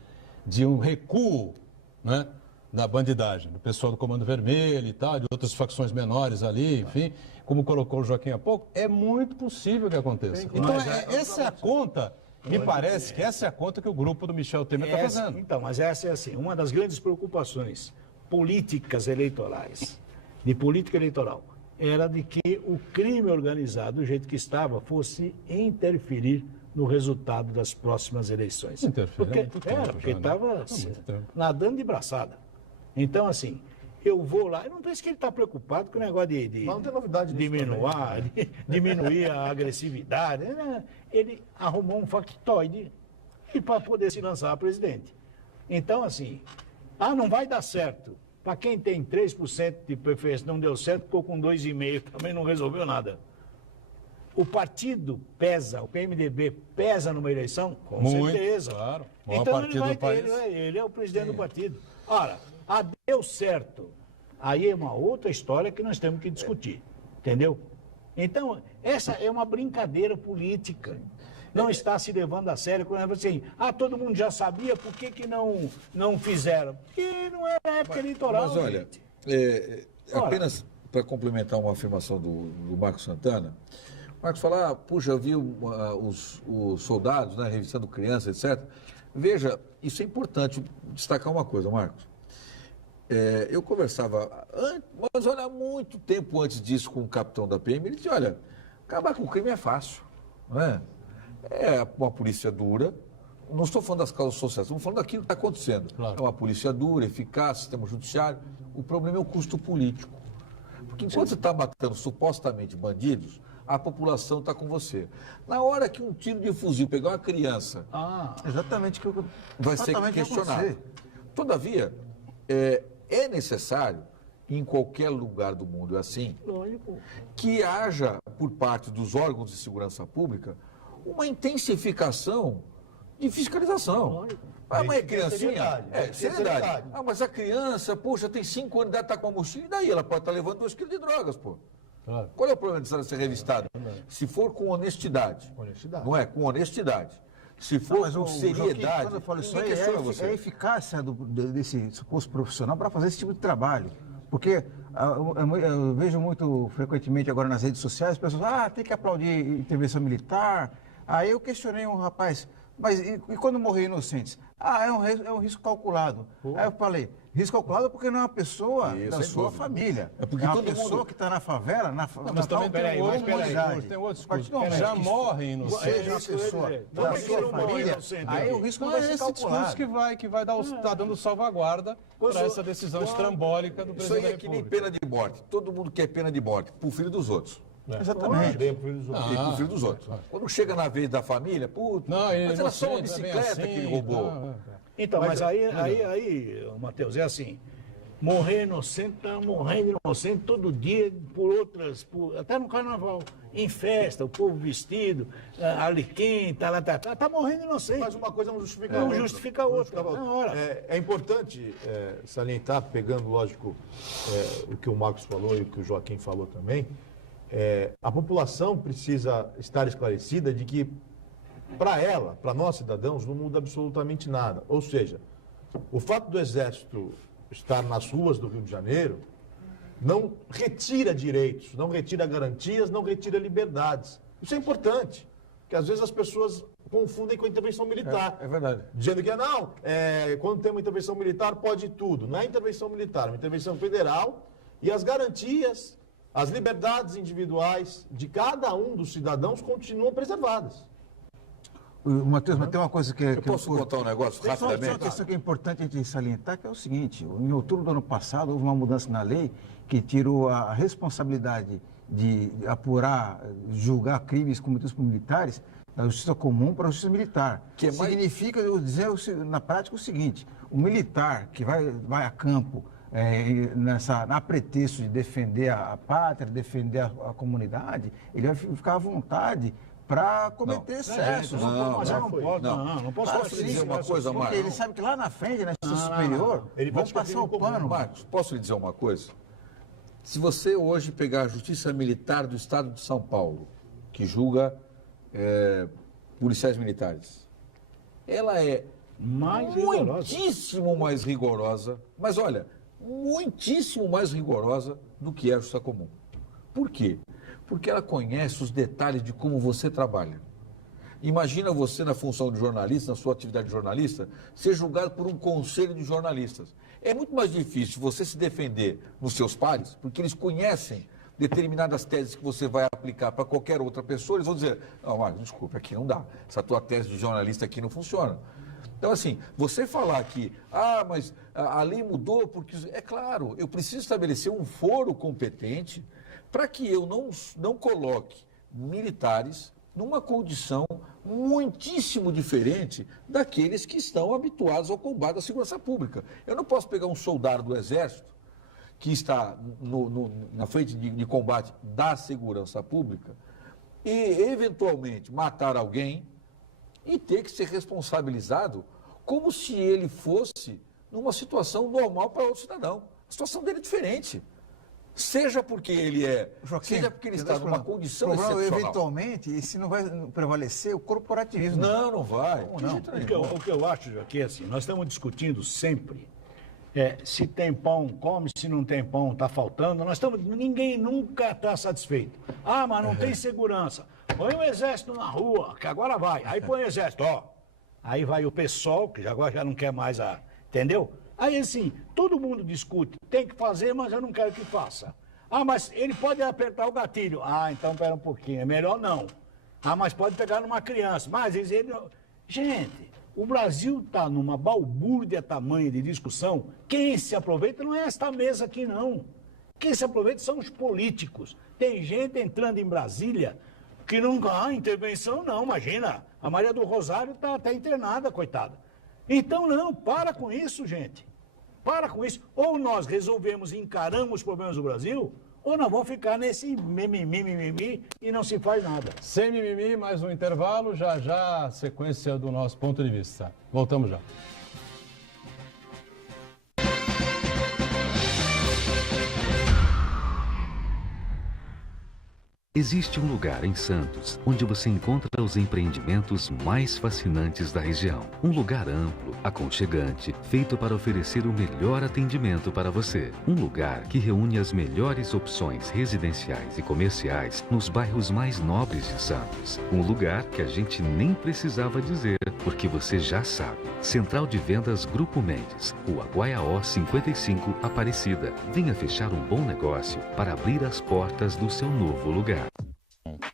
de um recuo, né, na bandidagem, do pessoal do Comando Vermelho e tal, de outras facções menores ali, enfim, como colocou o Joaquim há pouco, é muito possível que aconteça. Então, essa é a conta, me parece que essa é a conta que o grupo do Michel Temer está fazendo. Então, mas essa é assim, uma das grandes preocupações políticas eleitorais, de política eleitoral, era de que o crime organizado, do jeito que estava, fosse interferir no resultado das próximas eleições. Porque estava nadando de braçada. Então, assim, eu vou lá, eu não penso que ele está preocupado com o negócio de Mas não tem novidade nisso diminuir a agressividade. Né? Ele arrumou um factoide para poder se lançar a presidente. Então, assim, não vai dar certo. Para quem tem 3% de preferência não deu certo, ficou com 2,5%, também não resolveu nada. O partido pesa, o PMDB pesa numa eleição? Com certeza. Claro. Então ele é o presidente do partido. Ora, deu certo. Aí é uma outra história que nós temos que discutir. Entendeu? Então, essa é uma brincadeira política. Não está se levando a sério quando assim, todo mundo já sabia, por que não fizeram? Porque não era época eleitoral. Mas olha, apenas para complementar uma afirmação do Marcos Santana, o Marcos fala, puxa, eu vi os soldados, né, revistando crianças, etc. Veja, isso é importante destacar uma coisa, Marcos. Eu conversava, mas olha, muito tempo antes disso com o capitão da PM, ele disse, olha, acabar com o crime é fácil, não é? É uma polícia dura, não estou falando das causas sociais, estamos falando daquilo que está acontecendo. Claro. É uma polícia dura, eficaz, sistema judiciário, o problema é o custo político. Porque enquanto você está matando supostamente bandidos, a população está com você. Na hora que um tiro de fuzil pegar uma criança, exatamente que vai ser questionado. Todavia, é necessário, em qualquer lugar do mundo assim, que haja, por parte dos órgãos de segurança pública, uma intensificação de fiscalização. Mas é criancinha? Seriedade. Mas a criança, poxa, tem 5 anos de idade, está com uma mochila, e daí ela pode estar levando 2 quilos de drogas, pô. Claro. Qual é o problema de ser revistado? Se for com honestidade. Não é? Com honestidade. Se for com seriedade, quando eu falo isso aí, é a eficácia desse suposto profissional para fazer esse tipo de trabalho. Porque eu vejo muito frequentemente agora nas redes sociais, as pessoas, tem que aplaudir intervenção militar. Aí eu questionei um rapaz, mas e quando morrer inocentes? É um risco calculado. Aí eu falei, risco calculado porque não é uma pessoa da sua família. É porque uma pessoa que está na favela, mas também tem outro discurso. Já morre inocente. Seja uma pessoa da sua família, aí o risco não vai ser calculado. Discurso que vai está dando salvaguarda para essa decisão estrambólica do presidente da República. Isso aí é que nem pena de morte. Todo mundo quer pena de morte para o filho dos outros. Exatamente. E pro filho dos outros. Quando chega na vez da família, mas era só uma bicicleta que ele roubou. Então, mas aí, Matheus, é assim, morrer inocente, tá morrendo inocente todo dia, até no carnaval, em festa, o povo vestido, Arlequim, tá morrendo inocente. Mas uma coisa não justifica a outra. Não justifica a outra. É importante salientar, pegando, lógico, o que o Marcos falou e o que o Joaquim falou também, a população precisa estar esclarecida de que, para nós cidadãos, não muda absolutamente nada. Ou seja, o fato do Exército estar nas ruas do Rio de Janeiro não retira direitos, não retira garantias, não retira liberdades. Isso é importante, porque às vezes as pessoas confundem com a intervenção militar. É verdade. Dizendo que quando tem uma intervenção militar pode tudo. Não é intervenção militar, é uma intervenção federal e as garantias, as liberdades individuais de cada um dos cidadãos continuam preservadas. Matheus, mas tem uma coisa que... Eu posso contar um negócio rapidamente? Tem uma questão que é importante a gente salientar, que é o seguinte, em outubro do ano passado houve uma mudança na lei que tirou a responsabilidade de apurar, julgar crimes cometidos por militares da justiça comum para a justiça militar. Que significa, eu dizer na prática o seguinte, o militar que vai a campo na pretexto de defender a pátria, defender a comunidade, ele vai ficar à vontade para cometer excessos. Não posso lhe dizer uma coisa, Marcos? Porque ele sabe que lá na frente, na justiça superior, vão passar o pano. Marcos, posso lhe dizer uma coisa? Se você hoje pegar a Justiça Militar do Estado de São Paulo, que julga policiais militares, ela é muitíssimo mais rigorosa, mas olha, muitíssimo mais rigorosa do que a Justiça Comum. Por quê? Porque ela conhece os detalhes de como você trabalha. Imagina você na função de jornalista, na sua atividade de jornalista, ser julgado por um conselho de jornalistas. É muito mais difícil você se defender nos seus pares, porque eles conhecem determinadas teses que você vai aplicar para qualquer outra pessoa, eles vão dizer, não, Marcos, desculpa, aqui não dá. Essa tua tese de jornalista aqui não funciona. Então, assim, você falar que, mas a lei mudou porque... É claro, eu preciso estabelecer um foro competente para que eu não coloque militares numa condição muitíssimo diferente daqueles que estão habituados ao combate à segurança pública. Eu não posso pegar um soldado do Exército que está na frente de combate da segurança pública e, eventualmente, matar alguém e ter que ser responsabilizado como se ele fosse numa situação normal para outro cidadão. A situação dele é diferente. Seja porque ele seja porque ele está numa condição excepcional. Eventualmente, e se não vai prevalecer o corporativismo. Não vai. O que eu acho, Joaquim, é assim, nós estamos discutindo sempre se tem pão, come, se não tem pão, está faltando. Ninguém nunca está satisfeito. Mas não tem segurança. Põe o exército na rua, que agora vai. Aí põe o exército, Aí vai o pessoal, que agora já não quer mais entendeu? Aí, assim, todo mundo discute, tem que fazer, mas eu não quero que faça. Mas ele pode apertar o gatilho. Então, pera um pouquinho, é melhor não. Mas pode pegar numa criança. Mas ele... Gente, o Brasil está numa balbúrdia tamanha de discussão. Quem se aproveita não é esta mesa aqui, não. Quem se aproveita são os políticos. Tem gente entrando em Brasília que não... intervenção não, imagina. A Maria do Rosário está até internada, coitada. Então, não, para com isso, gente. Para com isso. Ou nós resolvemos e encaramos os problemas do Brasil, ou nós vamos ficar nesse mimimi e não se faz nada. Sem mimimi, mais um intervalo, já a sequência do nosso ponto de vista. Voltamos já. Existe um lugar em Santos onde você encontra os empreendimentos mais fascinantes da região. Um lugar amplo, aconchegante, feito para oferecer o melhor atendimento para você. Um lugar que reúne as melhores opções residenciais e comerciais nos bairros mais nobres de Santos. Um lugar que a gente nem precisava dizer, porque você já sabe. Central de Vendas Grupo Mendes, Rua Guaiaó 55, Aparecida. Venha fechar um bom negócio para abrir as portas do seu novo lugar.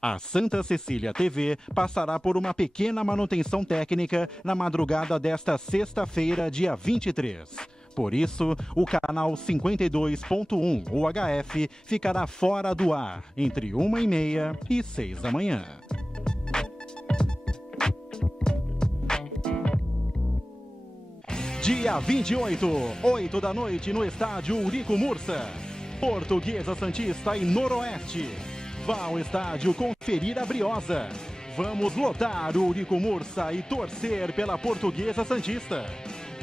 A Santa Cecília TV passará por uma pequena manutenção técnica na madrugada desta sexta-feira, dia 23. Por isso, o canal 52.1 UHF ficará fora do ar entre 1h30 e 6 da manhã. Dia 28, 8 da noite no estádio Eurico Mursa. Portuguesa Santista e Noroeste. Vá ao estádio conferir a Briosa. Vamos lotar o Eurico Mursa e torcer pela Portuguesa Santista.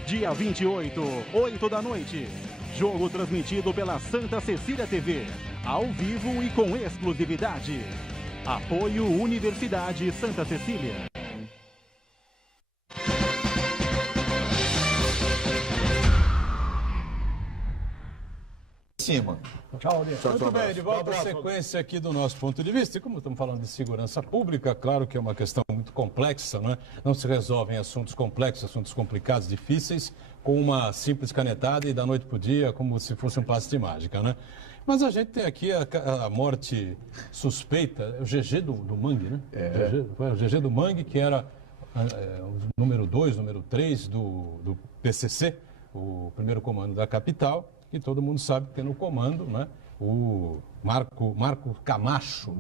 Dia 28, 8 da noite. Jogo transmitido pela Santa Cecília TV. Ao vivo e com exclusividade. Apoio Universidade Santa Cecília. Tchau, muito bem, de volta à sequência aqui do nosso ponto de vista. E como estamos falando de segurança pública, claro que é uma questão muito complexa, não é? Não se resolvem assuntos complexos, assuntos complicados, difíceis, com uma simples canetada e da noite para o dia, como se fosse um passe de mágica, né? Mas a gente tem aqui a morte suspeita, o GG do Mangue, né? Foi o GG do Mangue, que era o número 2, número 3 do PCC, o primeiro comando da capital. E todo mundo sabe que tem no comando, né, o Marco Camacho.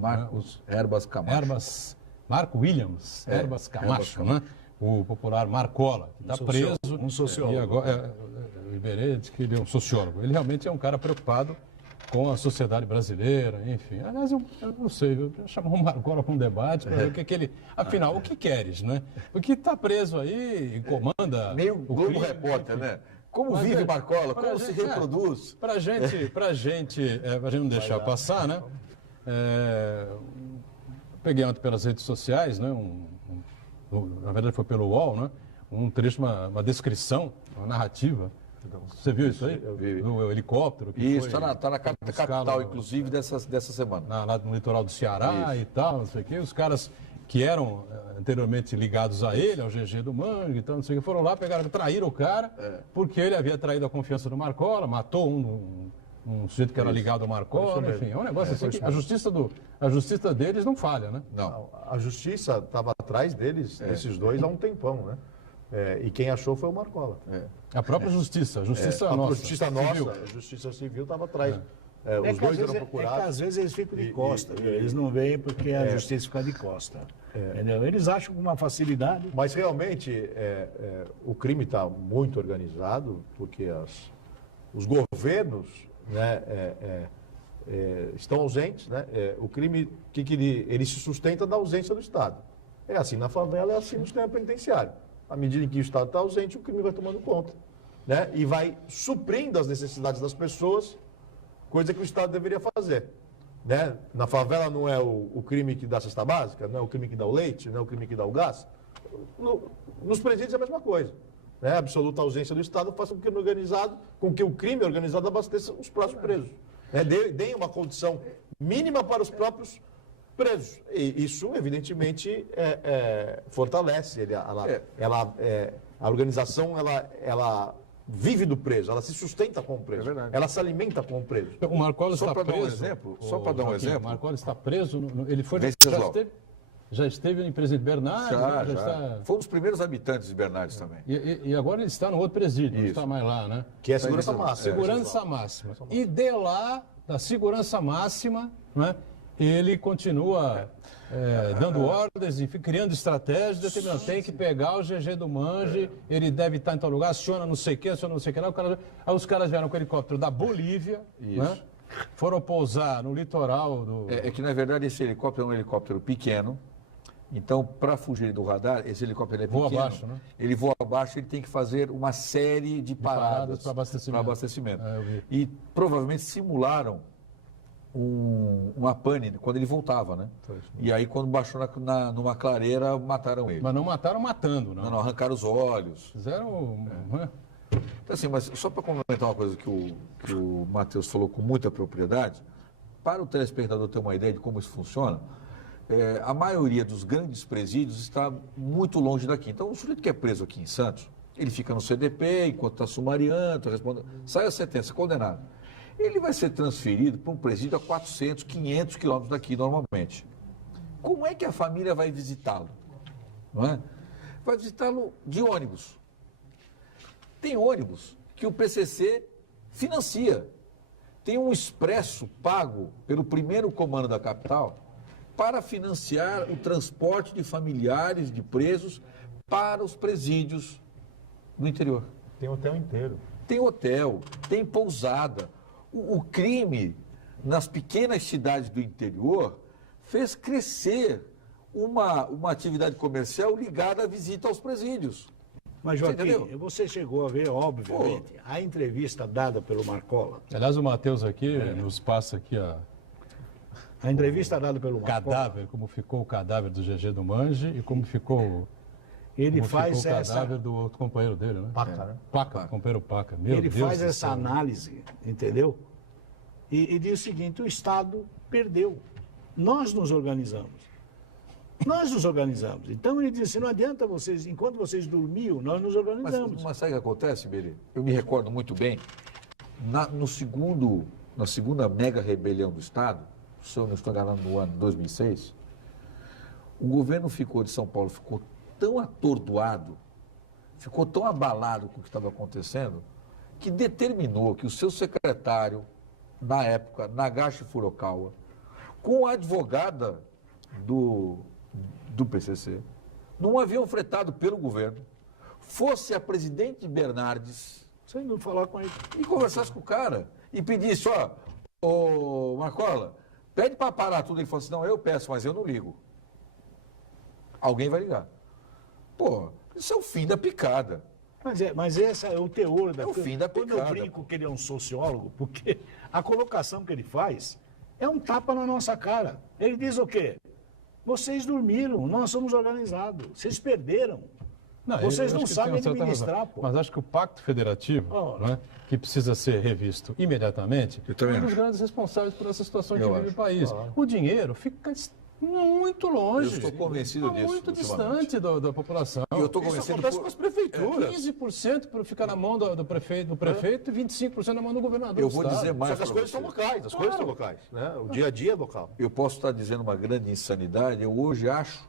Herbas Camacho. Marco Williams, Herbas Camacho, né? O popular Marcola, que está preso. Um sociólogo. E agora, Iberê diz que ele é um sociólogo. Ele realmente é um cara preocupado com a sociedade brasileira, enfim. Aliás, eu não sei, eu chamar o Marcola para um debate para ver o que ele... Afinal, o que queres, né? Porque está preso aí e comanda... Meio o Globo crime, Repórter, enfim. né? Como Mas vive é, Marcola, pra como gente, se reproduz. Pra gente não deixar passar, né? Peguei ontem pelas redes sociais, né? Na verdade foi pelo UOL, né? Um trecho, uma descrição, uma narrativa. Você viu isso aí? Eu vi. Do helicóptero? Que Isso, foi está na capital, inclusive, dessa semana. lá no litoral do Ceará Isso. e tal, não sei o quê. Os caras que eram anteriormente ligados a ele, ao GG do Mangue e tal, não sei o que, foram lá, traíram o cara, porque ele havia traído a confiança do Marcola, matou um sujeito que era ligado ao Marcola, enfim, é um negócio assim que a justiça deles não falha, né? Não. A justiça estava atrás deles, desses dois, há um tempão, né? E quem achou foi o Marcola. A própria justiça, a justiça nossa. A justiça nossa, civil. a justiça civil estava atrás. É Os que às dois vezes eram procurados. às vezes eles ficam de costa, viu? Eles não veem porque a justiça fica de costa. Entendeu? Eles acham com uma facilidade. Mas realmente o crime está muito organizado, porque os governos, né, estão ausentes. Né? O crime ele se sustenta da ausência do Estado. É assim na favela, é assim no sistema penitenciário. À medida em que o Estado está ausente, o crime vai tomando conta. Né? E vai suprindo as necessidades das pessoas, coisa que o Estado deveria fazer. Né? Na favela não é o crime que dá a cesta básica, não é o crime que dá o leite, não é o crime que dá o gás. Nos presídios é a mesma coisa. Né? A absoluta ausência do Estado faz com que o crime organizado abasteça os próprios presos. Né? Deem uma condição mínima para os próprios presos. E isso, evidentemente, fortalece. A organização, ela vive do preso, ela se sustenta com o preso, ela se alimenta com o preso. O Marcola está preso. Só para dar um exemplo. O Marcola está preso, ele foi... Já esteve em Presidente Bernardes? Já. Foi um dos primeiros habitantes de Bernardes também. E agora ele está no outro presídio, não está mais lá, né? Que é a segurança máxima. Segurança máxima. E de lá, da segurança máxima, né, ele continua dando ordens, enfim, criando estratégias, determinando, tem que pegar o GG do Mangue, ele deve estar em tal lugar, aciona não sei o que, aciona não sei o que. Aí os caras vieram com o helicóptero da Bolívia, né, foram pousar no litoral do... É que, na verdade, esse helicóptero é um helicóptero pequeno. Então, para fugir do radar, esse helicóptero é pequeno. Voa abaixo, né? Ele voa abaixo, ele tem que fazer uma série de paradas para abastecimento. E provavelmente simularam uma pane quando ele voltava, né? E aí, quando baixou numa clareira, mataram ele. Mas não mataram matando, não? Não, arrancaram os olhos. Fizeram... Então, assim, mas só para complementar uma coisa que o Matheus falou com muita propriedade, para o telespectador ter uma ideia de como isso funciona, a maioria dos grandes presídios está muito longe daqui. Então, o sujeito que é preso aqui em Santos, ele fica no CDP, enquanto está sumariando, sai a sentença, condenado. Ele vai ser transferido para um presídio a 400, 500 quilômetros daqui, normalmente. Como é que a família vai visitá-lo? Não é? Vai visitá-lo de ônibus. Tem ônibus que o PCC financia. Tem um expresso pago pelo primeiro comando da capital para financiar o transporte de familiares de presos para os presídios do interior. Tem hotel inteiro. Tem hotel, tem pousada. O crime nas pequenas cidades do interior fez crescer uma atividade comercial ligada à visita aos presídios. Mas, Joaquim, você chegou a ver, obviamente, a entrevista dada pelo Marcola. Aliás, o Matheus aqui nos passa aqui a entrevista dada pelo Marcola. Cadáver, como ficou o cadáver do GG do Mangue e como ficou ele faz o cadáver do outro companheiro dele, né? Paca, né? Paca, companheiro Paca. Ele faz essa análise, entendeu? E diz o seguinte, o Estado perdeu. Nós nos organizamos. Então ele disse, não adianta vocês, enquanto vocês dormiam, nós nos organizamos. Mas sabe o que acontece, Berê? Eu me recordo muito bem, na segunda mega rebelião do Estado, se eu não estou enganado, no ano 2006, o governo de São Paulo ficou tão atordoado, ficou tão abalado com o que estava acontecendo, que determinou que o seu secretário, na época, Nagashi Furukawa, com a advogada do PCC, num avião fretado pelo governo, fosse a Presidente Bernardes, Você não falar com ele. E conversasse com o cara. E pedisse, ó, ô Marcola, pede para parar tudo. Ele falou assim, não, eu peço, mas eu não ligo. Alguém vai ligar. Pô, isso é o fim da picada. Mas esse é o teor da É o fim da Quando picada. eu brinco que ele é um sociólogo, porque a colocação que ele faz é um tapa na nossa cara. Ele diz o quê? Vocês dormiram, nós somos organizados, vocês perderam. Vocês não sabem administrar, pô. Mas acho que o Pacto Federativo, né, que precisa ser revisto imediatamente, é um dos grandes responsáveis por essa situação que vive o país. O dinheiro fica muito longe. Eu estou convencido disso. Muito distante da população. Eu estou convencido. Isso acontece com as prefeituras. 15% fica na mão do prefeito e 25% na mão do governador. Eu vou dizer mais. Só que as coisas são locais, as coisas são locais. Né? O dia a dia é local. Eu posso estar dizendo uma grande insanidade. Eu hoje acho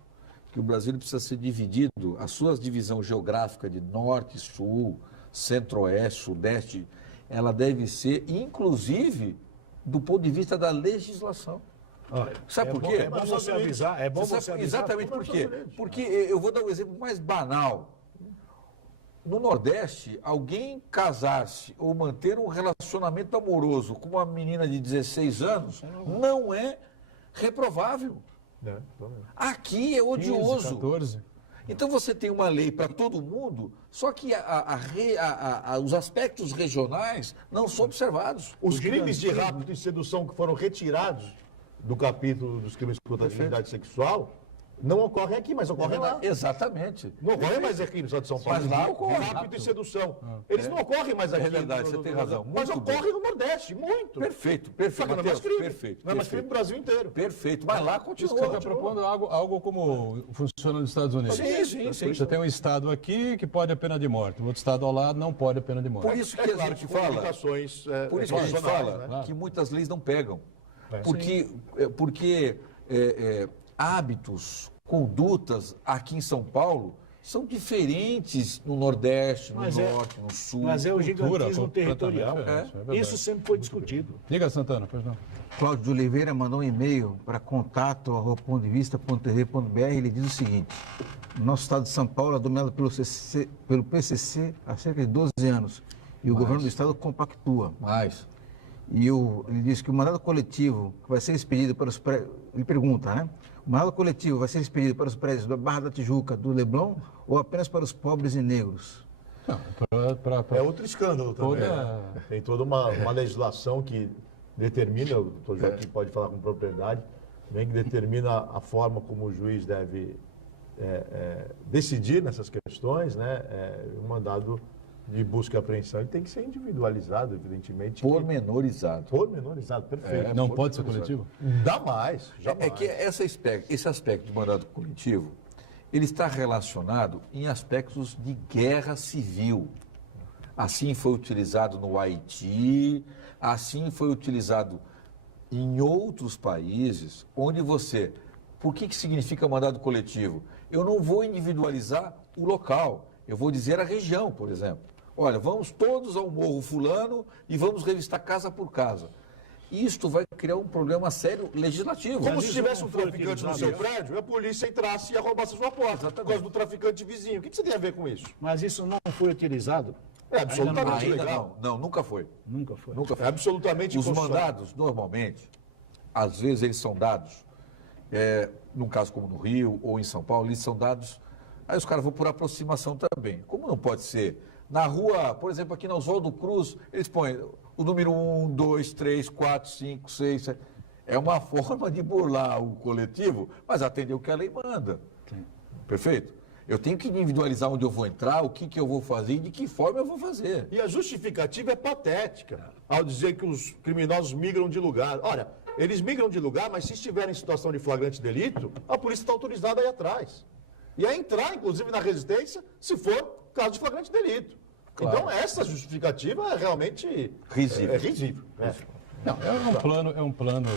que o Brasil precisa ser dividido, a sua divisão geográfica de norte, sul, centro-oeste, sudeste, ela deve ser, inclusive, do ponto de vista da legislação. Olha, Sabe por quê? É bom você avisar. É bom você avisar. Exatamente por quê? Porque eu vou dar um exemplo mais banal. No Nordeste, alguém casar-se ou manter um relacionamento amoroso com uma menina de 16 anos não é reprovável. Aqui é odioso. 15, 14. Então você tem uma lei para todo mundo, só que os aspectos regionais não são observados. Os crimes de rapto e sedução que foram retirados do capítulo dos crimes contra a dignidade sexual não ocorrem aqui, mas ocorrem lá. Exatamente. Não ocorrem mais aqui no estado de São Paulo. Mas lá ocorre. Rapto e sedução. Eles não ocorrem mais aqui. É verdade, você tem razão. Mas Muito ocorrem no Nordeste, muito. Perfeito, Só que não é mais Matheus, crime. perfeito. Não é mais crime no Brasil inteiro. Perfeito, mas lá continua. Você está propondo algo como funciona nos Estados Unidos. Sim. Você tem um estado aqui que pode a pena de morte, o outro estado ao lado não pode a pena de morte. Por isso que a gente fala, por isso que a gente fala que muitas leis não pegam. Porque hábitos, condutas aqui em São Paulo são diferentes no Nordeste, no Norte, no Sul. Mas é o gigantismo territorial. Isso sempre foi discutido. Diga, Santana, pois não. Cláudio de Oliveira mandou um e-mail para contato@pondevista.tv.br. Ele diz o seguinte: o nosso estado de São Paulo é dominado pelo PCC há cerca de 12 anos e o governo do estado compactua. E ele diz que o mandado coletivo que vai ser expedido para os prédios... Ele pergunta, né? O mandado coletivo vai ser expedido para os prédios da Barra da Tijuca, do Leblon, ou apenas para os pobres e negros? Não, É outro escândalo também. Tem toda uma legislação que determina, o doutor Joaquim pode falar com propriedade, que determina a forma como o juiz deve decidir nessas questões, né? O mandado de busca e apreensão ele tem que ser individualizado, evidentemente. Pormenorizado. Pormenorizado, perfeito. Não pode ser coletivo? Jamais, jamais. É que esse aspecto de mandado coletivo, ele está relacionado em aspectos de guerra civil. Assim foi utilizado no Haiti, assim foi utilizado em outros países, onde você... Por que significa mandado coletivo? Eu não vou individualizar o local, eu vou dizer a região, por exemplo. Olha, vamos todos ao Morro Fulano e vamos revistar casa por casa. Isto vai criar um problema sério legislativo. Como se tivesse um traficante no seu prédio e a polícia entrasse e arrombasse a sua porta por causa do traficante vizinho. O que você tem a ver com isso? Mas isso não foi utilizado? É absolutamente legal. Não, nunca foi. Nunca foi. É absolutamente Os mandados, normalmente, às vezes eles são dados, num caso como no Rio ou em São Paulo, eles são dados, aí os caras vão por aproximação também. Como não pode ser? Na rua, por exemplo, aqui na Oswaldo Cruz, eles põem o número 1, 2, 3, 4, 5, 6, 7. É uma forma de burlar o coletivo, mas atender o que a lei manda. Sim. Perfeito? Eu tenho que individualizar onde eu vou entrar, o que eu vou fazer e de que forma eu vou fazer. E a justificativa é patética, ao dizer que os criminosos migram de lugar. Olha, eles migram de lugar, mas se estiverem em situação de flagrante delito, a polícia está autorizada a ir atrás. E a entrar, inclusive, na residência, se for caso de flagrante delito. Claro. Então, essa justificativa é realmente risível. Risível. Não, é um plano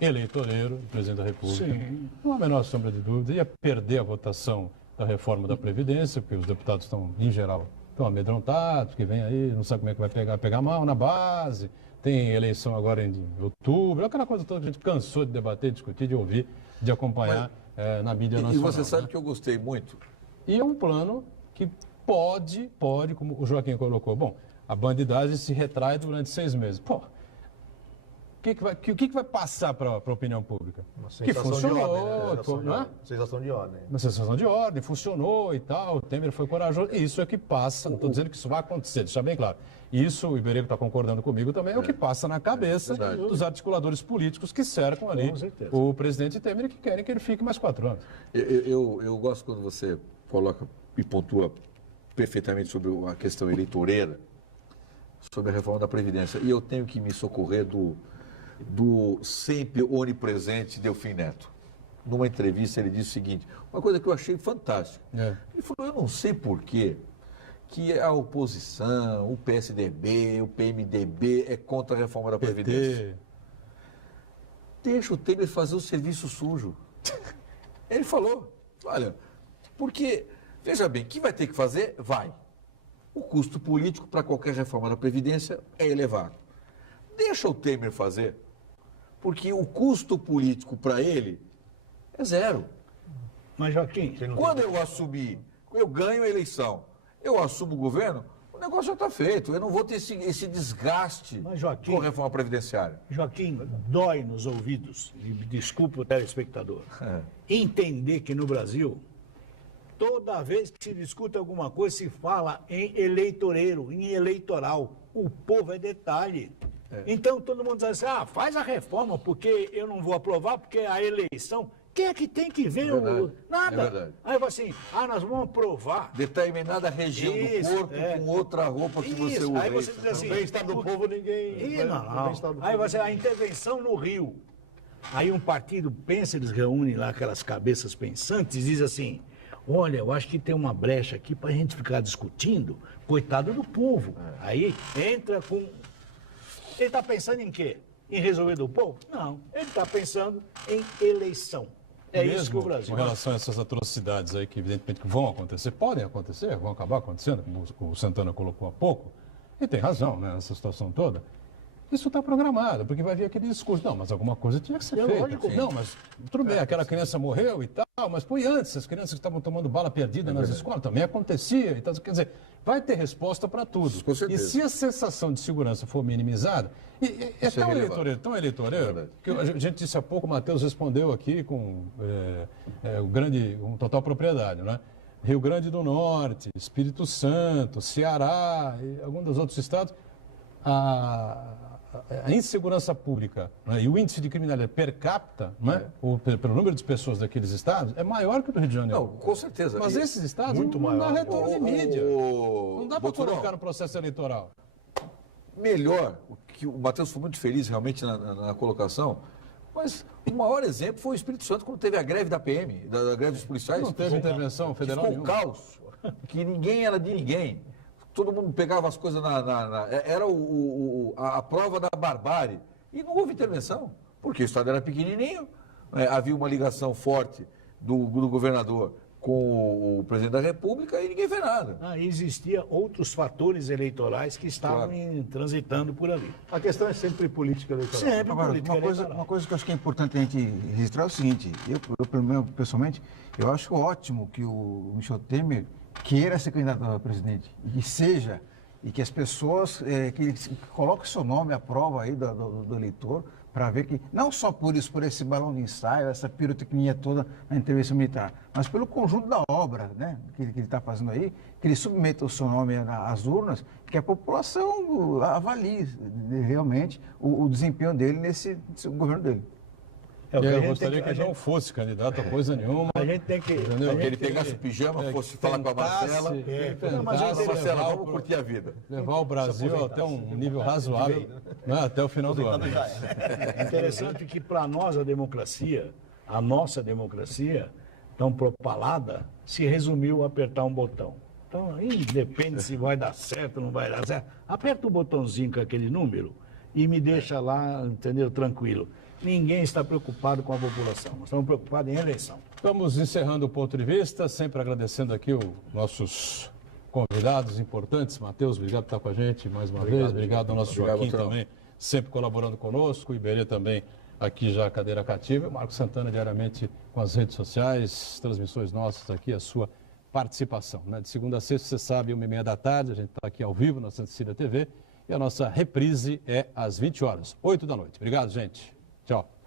eleitoreiro do presidente da República. Sim. Não há a menor sombra de dúvida. Ia perder a votação da reforma da Previdência, porque os deputados estão, em geral, amedrontados, que vem aí, não sabe como é que vai pegar mal na base. Tem eleição agora em outubro, aquela coisa toda que a gente cansou de debater, discutir, de ouvir, de acompanhar na mídia nacional. E você sabe que eu gostei muito? E é um plano que pode, como o Joaquim colocou, bom, a bandidagem se retrai durante 6 meses. Pô, o que vai passar para a opinião pública? Uma Que sensação funcionou, de ordem, né? não é? Sensação de ordem. Uma sensação de ordem, funcionou e tal, o Temer foi corajoso. Isso é que passa, não estou dizendo que isso vai acontecer, deixa bem claro. Isso, o Iberê está concordando comigo também, é o que passa na cabeça dos articuladores políticos que cercam ali o presidente Temer e que querem que ele fique mais 4 anos. Eu gosto quando você coloca e pontua perfeitamente sobre a questão eleitoreira, sobre a reforma da Previdência. E eu tenho que me socorrer do sempre onipresente Delfim Neto. Numa entrevista ele disse o seguinte, uma coisa que eu achei fantástica. Ele falou, eu não sei porquê que a oposição, o PSDB, o PMDB é contra a reforma da Previdência. Deixa o Temer fazer o serviço sujo. Ele falou, olha, porque, veja bem, quem vai ter que fazer, vai. O custo político para qualquer reforma da Previdência é elevado. Deixa o Temer fazer, porque o custo político para ele é zero. Mas, Joaquim, quando eu assumir, eu ganho a eleição, eu assumo o governo, o negócio já está feito. Eu não vou ter esse desgaste com a reforma previdenciária. Joaquim, dói nos ouvidos, e desculpa o telespectador, entender que no Brasil, toda vez que se discute alguma coisa, se fala em eleitoreiro, em eleitoral. O povo é detalhe. Então todo mundo diz assim, faz a reforma, porque eu não vou aprovar, porque a eleição... Quem é que tem que ver nada? Aí vai assim, nós vamos aprovar. Determinada região do corpo com outra roupa que você usa. Aí você diz assim, o bem-estar do povo ninguém... Não. Aí vai ser a intervenção no Rio. Aí um partido pensa, eles reúnem lá aquelas cabeças pensantes e diz assim, olha, eu acho que tem uma brecha aqui para a gente ficar discutindo, coitado do povo. Aí entra com... Ele está pensando em quê? Em resolver do povo? Não, ele está pensando em eleição. É mesmo isso que o Brasil... Com relação a essas atrocidades aí que evidentemente vão acontecer, podem acontecer, vão acabar acontecendo, como o Santana colocou há pouco, e tem razão, né, nessa situação toda. Isso está programado, porque vai vir aquele discurso. Não, mas alguma coisa tinha que ser feita. Lógico. Não, mas tudo bem, aquela criança morreu e tal, mas foi antes, as crianças que estavam tomando bala perdida nas escolas também acontecia e tal. Quer dizer, vai ter resposta para tudo. Com certeza. E se a sensação de segurança for minimizada, é tão eleitoreiro, que a gente disse há pouco, o Matheus respondeu aqui com total propriedade, né? Rio Grande do Norte, Espírito Santo, Ceará e alguns dos outros estados, a insegurança pública, né, e o índice de criminalidade per capita, né, pelo número de pessoas daqueles estados, é maior que o do Rio de Janeiro. Não, com certeza. Mas esses estados não dá retorno de mídia. Não dá para colocar no processo eleitoral. Melhor, que o Matheus foi muito feliz realmente na colocação, mas o maior exemplo foi o Espírito Santo quando teve a greve da PM, da greve dos policiais. Não teve intervenção federal nenhuma. Ficou um caos, que ninguém era de ninguém. Todo mundo pegava as coisas era a prova da barbárie. E não houve intervenção, porque o Estado era pequenininho, havia uma ligação forte do governador com o presidente da República e ninguém fez nada. Existia outros fatores eleitorais que estavam transitando por ali. A questão é sempre política eleitoral. Sempre política eleitoral. Uma coisa que eu acho que é importante a gente registrar é o seguinte, eu pessoalmente, eu acho ótimo que o Michel Temer queira ser candidato a presidente, e que seja, e que as pessoas que coloquem seu nome à prova aí do eleitor, para ver que, não só por esse balão de ensaio, essa pirotecnia toda na intervenção militar, mas pelo conjunto da obra, né, que ele está fazendo aí, que ele submeta o seu nome às urnas, que a população avalie realmente o desempenho dele nesse governo dele. Eu gostaria que ele não fosse candidato a coisa nenhuma. A gente tem que... Que ele pegasse o pijama, fosse falar com a Marcela. Marcela, vamos curtir a vida. Levar o Brasil até um nível razoável, né, até o final do ano. É interessante que para nós a nossa democracia, tão propalada, se resumiu a apertar um botão. Então, independe se vai dar certo ou não vai dar certo. Aperta o botãozinho com aquele número e me deixa lá, entendeu, tranquilo. Ninguém está preocupado com a população, nós estamos preocupados em eleição. Estamos encerrando o ponto de vista, sempre agradecendo aqui os nossos convidados importantes. Matheus, obrigado por estar com a gente mais uma vez. Obrigado ao nosso Joaquim também, sempre colaborando conosco. O Iberê também aqui já cadeira cativa. O Marco Santana diariamente com as redes sociais, transmissões nossas aqui, a sua participação. Né? De segunda a sexta, você sabe, 1h30 da tarde, a gente está aqui ao vivo na Santa Cecília TV e a nossa reprise é às 20 horas, 8 da noite. Obrigado, gente. Tchau.